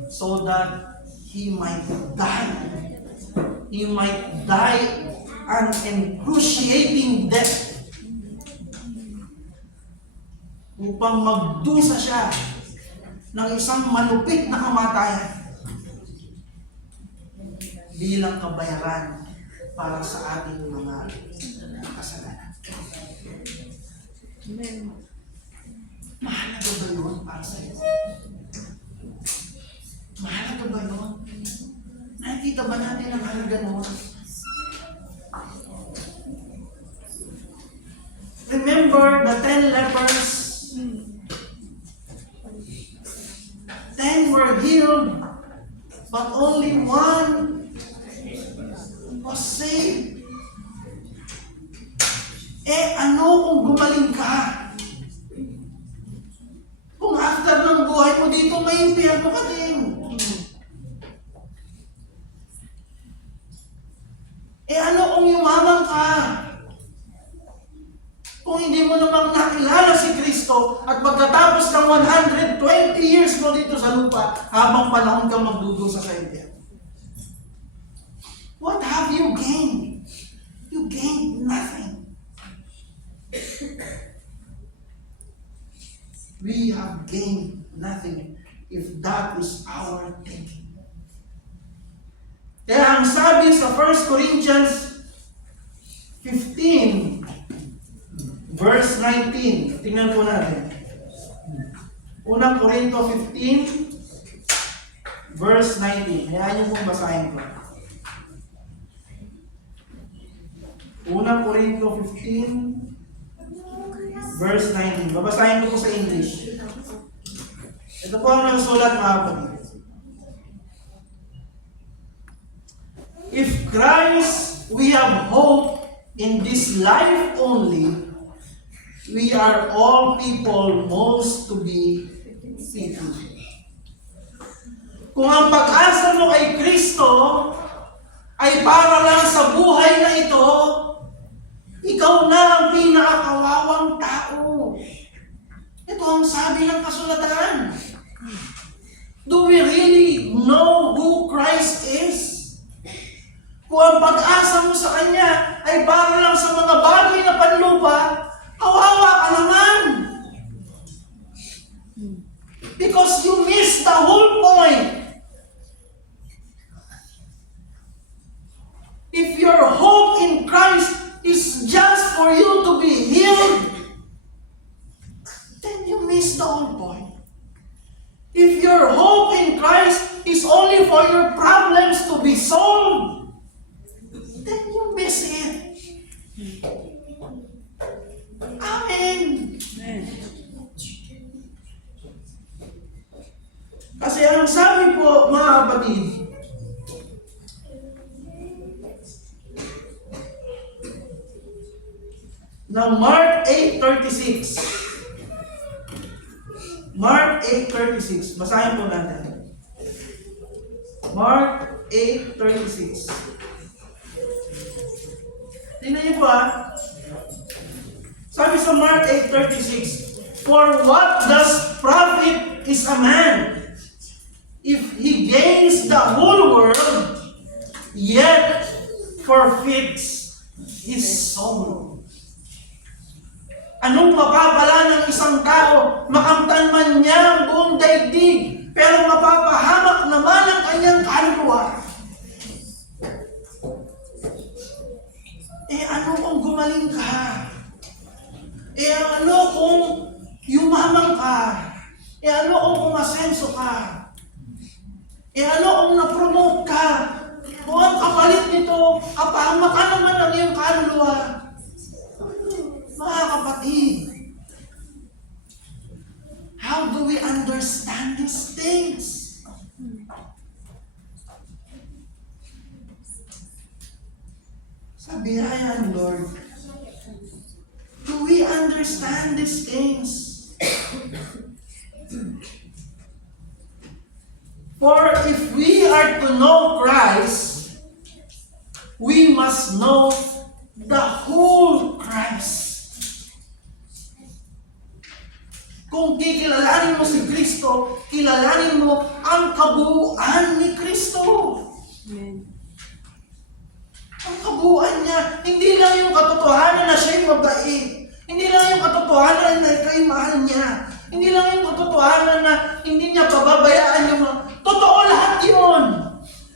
so that He might die. He might die an excruciating death upang magdusa siya ng isang malupit na kamatayan bilang kabayaran para sa ating mga kasalanan. Mahalaga ba yun para sa iyo? Mahalaga ba yun? Nakikita ba natin ang halaga nun? Remember the 10 lepers? 10 were healed, but only 1 was saved. Ano kung gumaling ka? Kung after ng buhay mo dito, may impyerno ka din. Ano kung yumaman ka? Kung hindi mo namang nakilala si Kristo at pagkatapos ng 120 years mo dito sa lupa, habang panahon kang magdudusa sa impyerno. What have you gained? You gained nothing. We have gained nothing if that is our thinking. Kaya ang sabi sa 1 Corinthians 15, verse 19, tingnan po natin. 1 Corinto 15, verse 19. Hayaan niyo pong basahin ko. 1 Corinto 15, verse 19. Babasahin ko po sa English. Ito po ang nagsulat, mga kapatid. If Christ we have hope in this life only, we are all people most to be pitied. Kung ang pag-asa mo kay Kristo ay para lang sa buhay na ito, ikaw na ang pinakakawawang tao. Ito ang sabi ng kasulatan. Do we really know who Christ is? Kung ang pag-asa mo sa Kanya ay para lang sa mga bagay na panlupa, kawawa ka naman. Because you miss the whole point. If your hope in Christ is just for you to be healed, then you miss the whole point. If your hope in Christ is only for your problems to be solved, then you miss it. Amen. Kasi ang sabi po, mga kapatid, ng Mark 8:36, Mark 8:36. Basahin po natin. Mark 8:36. Tingnan niyo po Sabi sa Mark 8:36, "For what does profit is a man if he gains the whole world, yet forfeits his soul?" Anong mapapala ng isang tao, makamtan man niya ang buong daigdig, pero mapapahamak naman ang kanyang kaluluwa? Ano kung gumaling ka? Ano kung yumaman ka? Ano kung umasenso ka? Ano kung na-promote ka? Kung ang kapalit nito, kapahamakan naman ang iyong kaluluwa. Mga kapatid, how do we understand these things? Sabi yan, Lord, do we understand these things? For if we are to know Christ, we must know the whole Christ. Kung kikilalanin mo si Kristo, kilalanin mo ang kabuuan ni Kristo. Amen. Ang kabuuan niya, hindi lang yung katotohanan na siya'y mabait. Hindi lang yung katotohanan na ika'y mahal niya. Hindi lang yung katotohanan na hindi niya pababayaan yung mga... Totoo lahat yun.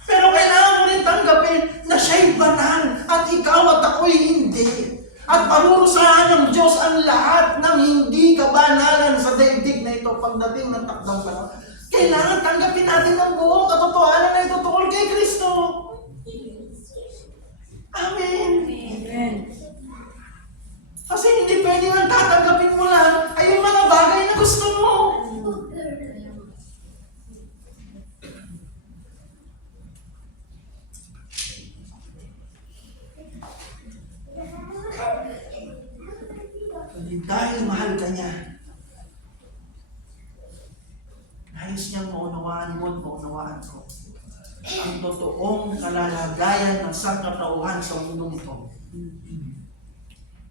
Pero kailangan mo rin tanggapin na siya'y banal at ikaw at ako'y hindi. At parurusahan ng Diyos ang lahat ng hindi kabanalan sa daigdig na ito pagdating ng takdang panahon. Kailangan tanggapin natin ang buong katotohanan na ito tungkol kay Kristo. Amen. Amen. Kasi hindi pwede nang tatanggapin mo lang ay yung mga bagay na gusto mo. Dahil mahal ka niya, nais niyang maunawaan mo at maunawaan ko ang totoong kalalagayan ng sangkatauhan sa mundong ito,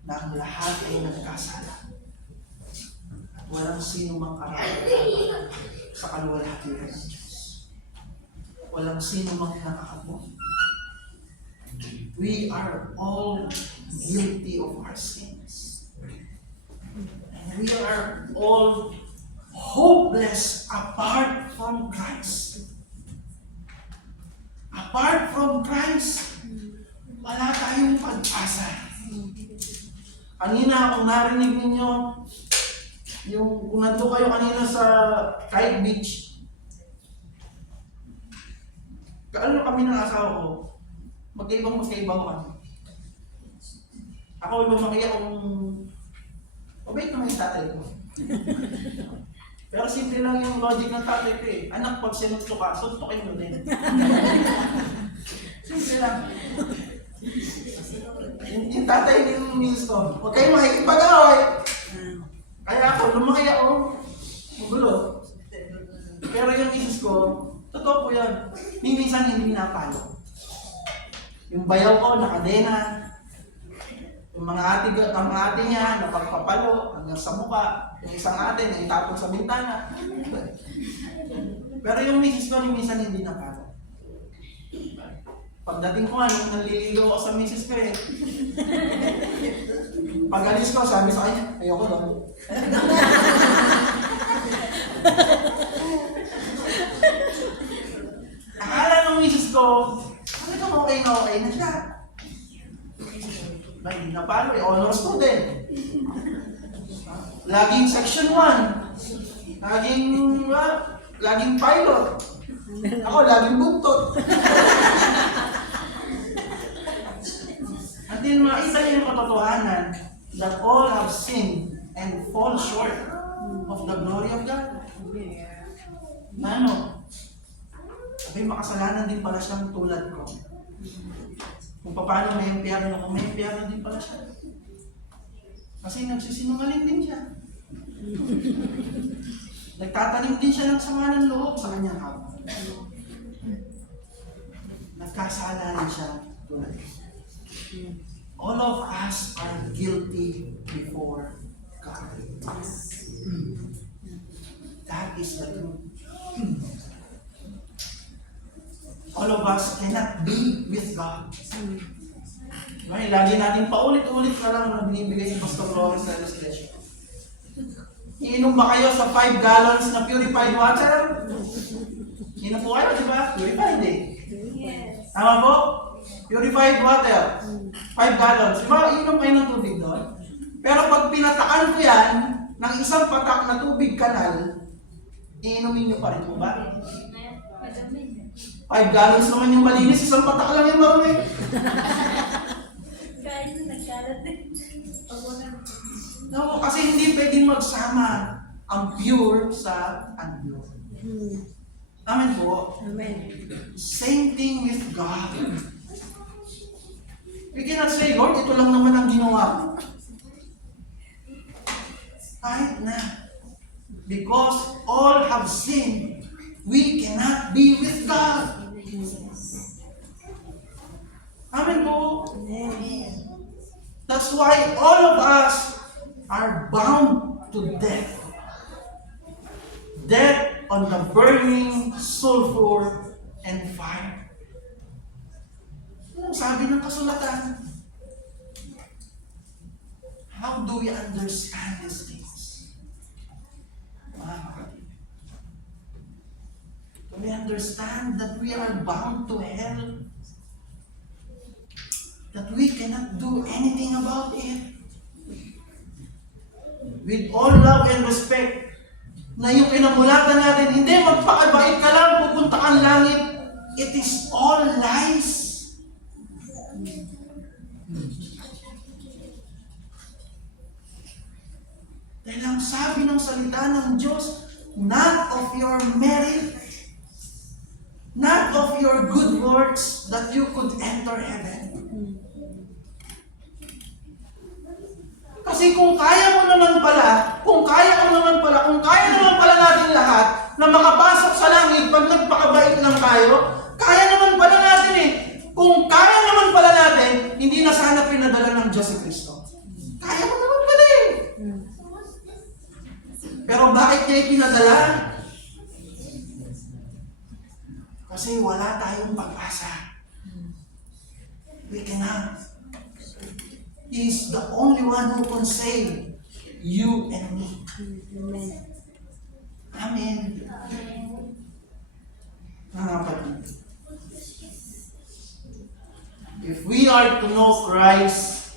na ang lahat ay nagkasala at walang sino mang karapat sa kaluwalhatian ng Diyos. Walang sino mang nakakabot. We are all guilty of our sins. We are all hopeless apart from Christ. Apart from Christ, wala tayong pag-asa. Kanina, kung narinig ninyo, kung nandun kayo kanina sa Kite Beach, kaano kami ng asawa ko, magkaibang kami. Ako lumaki akong mabait naman yung tatay ko. Pero simple lang yung logic ng tatay ko eh. Anak, pag sinuntok ka, suntokin mo din. Simple lang. Yung tatay ni Miss ko, huwag kayong makikipag-away. Kaya ako, lumaki ako, magulo. Pero yung misis ko, totoo po yan. Minsan hindi napalo. Yung bayaw ko, nakadena. Yung mga ate niya, napagpapalo hanggang sa mukha. Yung isang ate, naitapon sa bintana. Pero yung misis ko, minsan hindi napalo. Pagdating ko nung naliligaw ako sa misis ko eh. Pag alis ko, sabi sa kanya, ayoko doon. Akala ng misis ko, bakit ka okay na siya? Hindi napalo eh, honor student. Laging section 1. Laging pilot. Ako, laging bugtot. Until makita niyo yung katotohanan that all have sinned and fall short of the glory of God. Ano? Sabi, makasalanan din pala siyang tulad ko. Kung paano may impyerno, kung may impyerno din pala siya. Kasi nagsisinungaling din siya. Nagtatanim din siya ng sama ng loob sa kanyang kapwa. Nagkasala rin siya tulad. All of us are guilty before God. That is the truth. All of us cannot be with God. Right? Lagi natin paulit-ulit na lang na binibigay si Pastor Lawrence na illustration. Iinom ba kayo sa 5 gallons na purified water? Iinom po kayo, di ba? Purified eh. Yes. Tama po? Purified water. 5 gallons. Di ba? Iinom kayo ng tubig doon. Pero pag pinataan ko yan ng isang patak na tubig kanal, iinumin nyo pa rin po ba? 5 gallons naman yung malinis, isang patak lang yung marumi. Kahit nagkalat din. No, kasi hindi pwedeng magsama ang pure sa unpure. Amen po. Amen. Same thing with God. We cannot say, Lord, ito lang naman ang ginawa ko. Kahit na. Because all have sinned, we cannot be with God. Amen po. That's why all of us are bound to death. Death on the burning sulfur and fire. Sabi ng kasulatan. How do we understand these things? Mga kapatid. Do we understand that we are bound to hell? That we cannot do anything about it? With all love and respect, na yung pinamulatan natin, hindi magpakabait ka lang, pupunta kang langit. It is all lies. Dahil ang sabi ng salita ng Diyos, not of your merit, not of your good works, that you could enter heaven. Kasi kung kaya naman pala natin lahat na makapasok sa langit pag nagpakabait lang tayo, kaya naman pala natin eh. Kung kaya naman pala natin, hindi na sana pinadala ng Diyos si Kristo. Kaya mo naman pala eh. Pero bakit niya ipinadala? Kasi wala tayong pag-asa. We cannot. He is the only one who can save you and me. Amen. Mga kapatid, if we are to know Christ,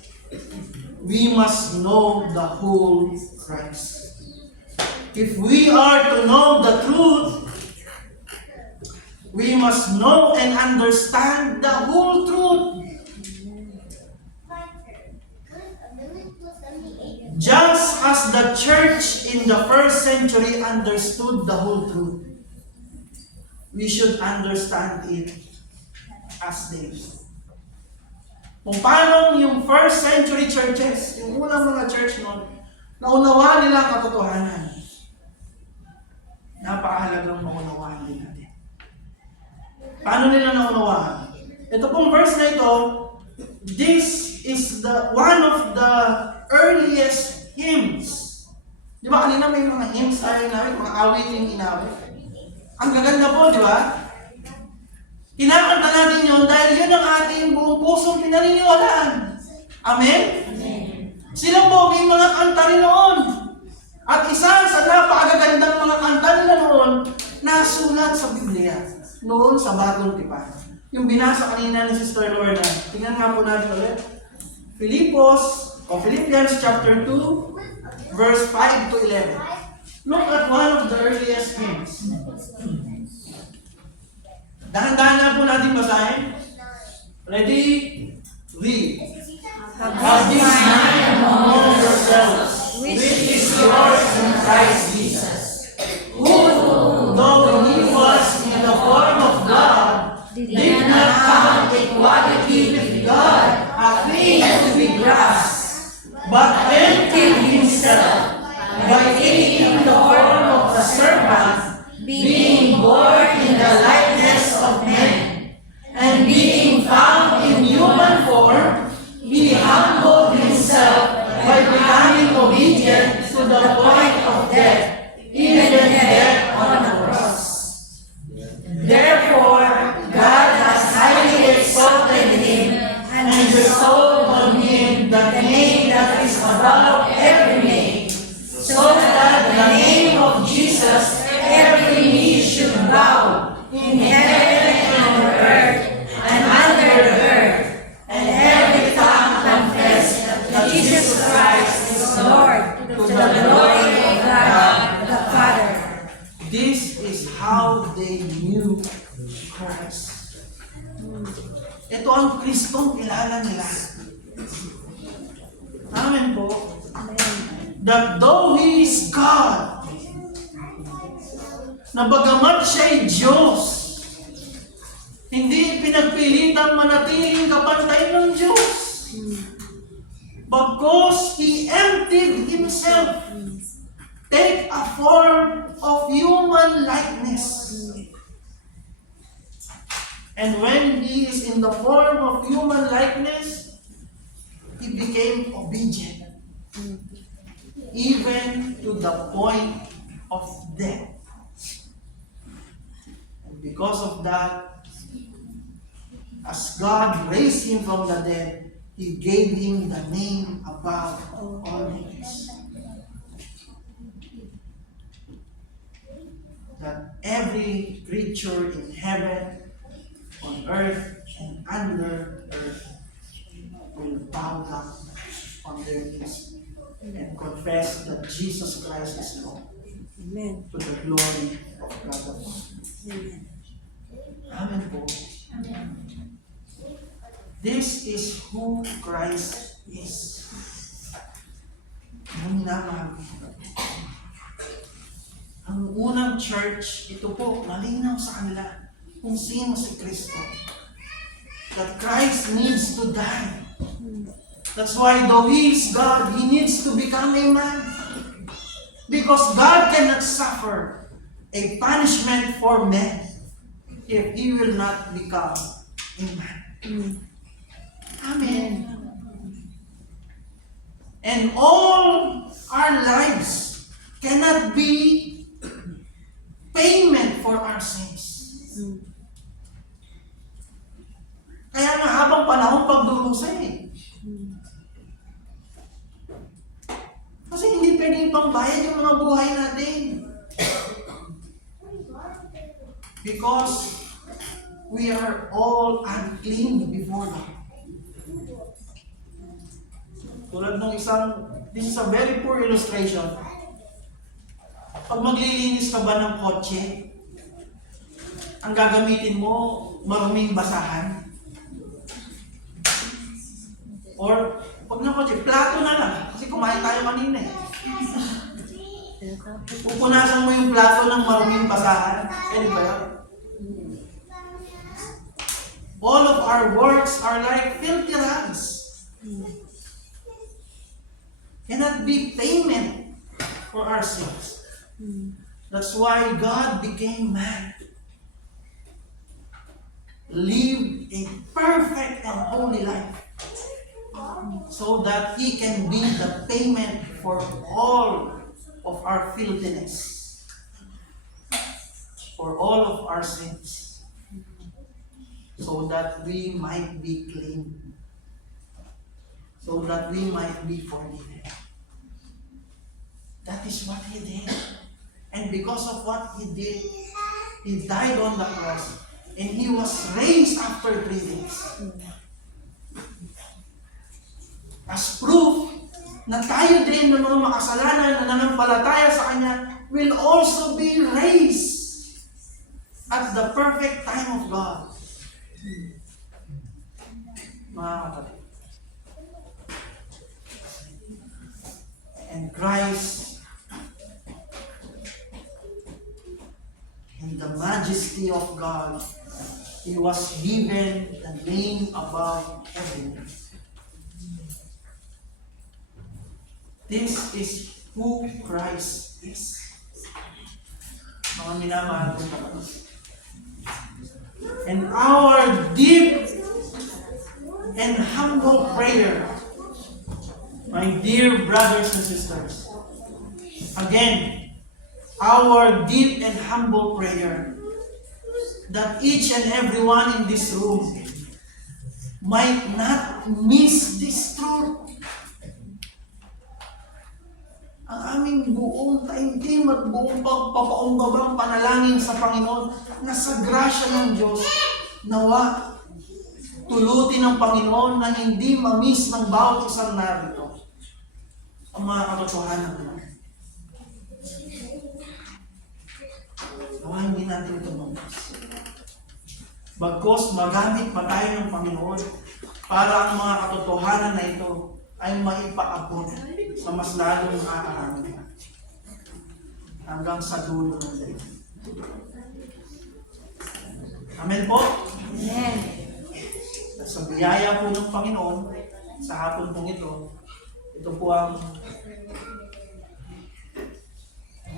we must know the whole Christ. If we are to know the truth, we must know and understand the whole truth. Just as the church in the first century understood the whole truth, we should understand it as they do. Kung paano yung first century churches, yung unang mga church noon, naunawa nila ang katotohanan. Napakahalagang maunawaan din natin. Paano nila naunawaan? Ito pong verse na ito, this is the one of the earliest hymns. Di ba kanina may mga hymns tayo inawit, mga awiting inawit. Ang gaganda po, di ba? Kinakanta natin yun dahil yun ang ating buong pusong pinaniniwalaan. Amen? Sila po may mga kanta rin noon. At isa sa napakagandang mga kanta nila noon, nasulat sa Biblia. Noon sa Bagong Tipan. Yung binasa kanina ni Sister Lorna. Tingnan nga po natin ulit. Philippians chapter 2, verse 5 to 11. Look at one of the earliest hymns. Dahan-dahan na po natin basahin. Ready? Read. Have this mind among yourselves, which is yours in Christ Jesus, who, though he was in the form of God, did not count equality with God a thing to be grasped, but emptied himself by taking the form of a servant how they knew Christ. Ito ang Kristong kilala nila. Amen po. That though He is God, na bagamat siya'y Diyos, hindi pinagpilitang manatiling kapantay ng Diyos. Because He emptied Himself, take a form of human likeness. And when He is in the form of human likeness, He became obedient, even to the point of death. And because of that, as God raised Him from the dead, He gave Him the name above all names. That every creature in heaven, on earth, and under earth will bow down on their knees and confess that Jesus Christ is Lord. Amen. To the glory of God the Father. Amen. Amen po. This is who Christ is. Ang minamahal ko. Ang unang church, ito po, malinaw sa kanila kung sino si Kristo. That Christ needs to die. That's why though He is God, He needs to become a man. Because God cannot suffer a punishment for men if He will not become a man. Amen. And all our lives cannot be payment for our sins. Kaya nga habang panahon pagdurusa eh. Kasi hindi pwedeng pangbayad yung mga buhay natin. Because we are all unclean before God. Tulad ng this is a very poor illustration. Pag maglilinis ka ba ng kotse, ang gagamitin mo, maruming basahan. Or, pag ng kotse, plato na lang. Kasi kumain tayo kanina eh. Pupunasan mo yung plato ng maruming basahan. Pwede ba yun? All of our works are like filthy rags. Cannot be payment for our sins. That's why God became man. Lived a perfect and holy life. So that He can be the payment for all of our filthiness. For all of our sins. So that we might be clean. So that we might be forgiven. That is what He did. And because of what He did, He died on the cross. And He was raised after 3 days. As proof na tayo din ng mga makasalanan na nanampalataya sa Kanya will also be raised at the perfect time of God. Mga kapatid. And Christ, in the majesty of God, He was given the name above every name. This is who Christ is. Mga minamahal kong kapatid. And our deep and humble prayer, my dear brothers and sisters, again, our deep and humble prayer, that each and everyone in this room might not miss this truth. Ang aming buong taimtim at buong pagpapaumbabang panalangin sa Panginoon na sa grasya ng Diyos, nawa tulutin ng Panginoon na hindi ma-miss ng bawat isang narito ang mga katotohanan. Nawa hindi natin natin ito bukas. Bagkus magamit pa tayo ng Panginoon para ang mga katotohanan na ito ay maipaabot sa mas lalong nakakaramay hanggang sa dulo ng daigdig. Amen po? Amen. At sa biyaya po ng Panginoon, sa hapon pong ito po ang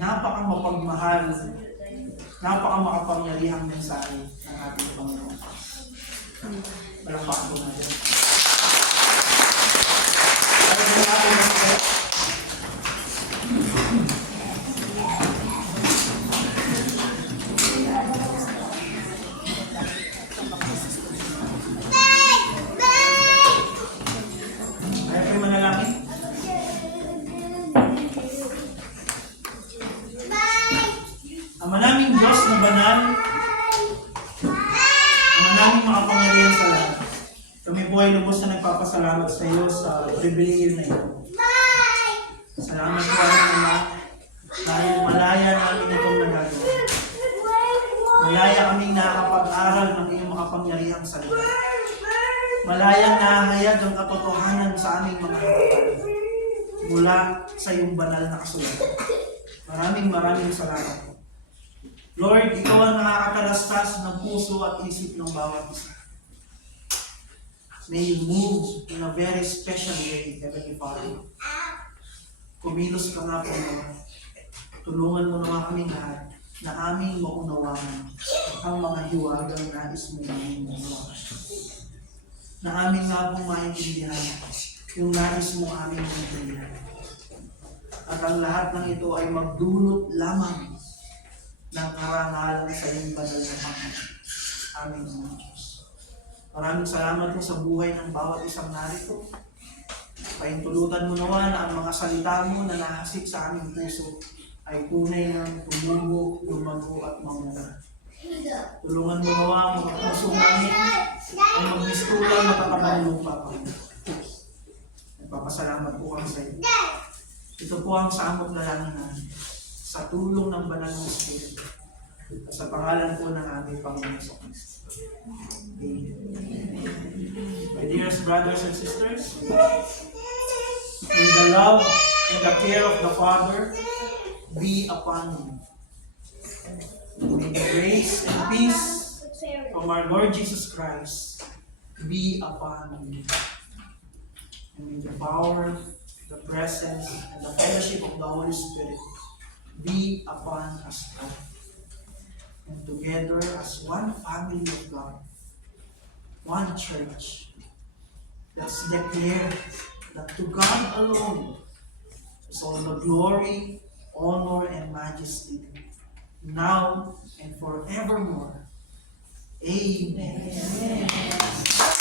napakamapagmahal, napakamakapangyarihang mensahe ng ating Panginoon. Palakpakan po natin. Kaya kayo manalangin. Ama naming Diyos na banal, Ama naming makapangyarihan sa lahat, kami po ay lubos na nagpapasalamat sa iyo sa pribilehiyo na ito. Salamat po Ama, dahil malaya namin itong nagagawa. Malaya kaming nakakapag-aral ng iyong makapangyarihang salita. Malayang nahahayag ang katotohanan sa aming mga harapan mula sa iyong banal na kasulatan. Maraming salamat. Lord, ikaw ang nakakatalastas ng puso at isip ng bawat isa. May you move in a very special way, Heavenly Father. Kumilos ka nga po naman. Tulungan mo naman kami lahat na aming maunawaan ang mga hiwagang nais mo namin maunawaan. Na aming nga pong maintindihan yung nais mo aming maintindihan. At ang lahat ng ito ay magdulot lamang ng karangalan sa iyong banal na Panginoon. Aming mga Diyos. Maraming salamat po sa buhay ng bawat isang narito. Paintulutan mo naman na ang mga salita mo na nahasik sa aming puso ay tunay ng tumubo, lumago at mamunga. Tulungan mo nawa ang mga puso namin ay magmistulan matatabang lupa pa. Nagpapasalamat po kami sa iyo. Ito po ang samot lalangin namin sa tulong ng banal ng Espiritu at sa pangalan po ng aming Panginoon sa Kristo. Amen. My dearest brothers and sisters, may the love and the care of the Father be upon you. May the grace and peace from our Lord Jesus Christ be upon you. And may the power, the presence, and the fellowship of the Holy Spirit be upon us all. And together as one family of God, one church, let's declare that to God alone is all the glory, honor, and majesty, now and forevermore. Amen. Amen.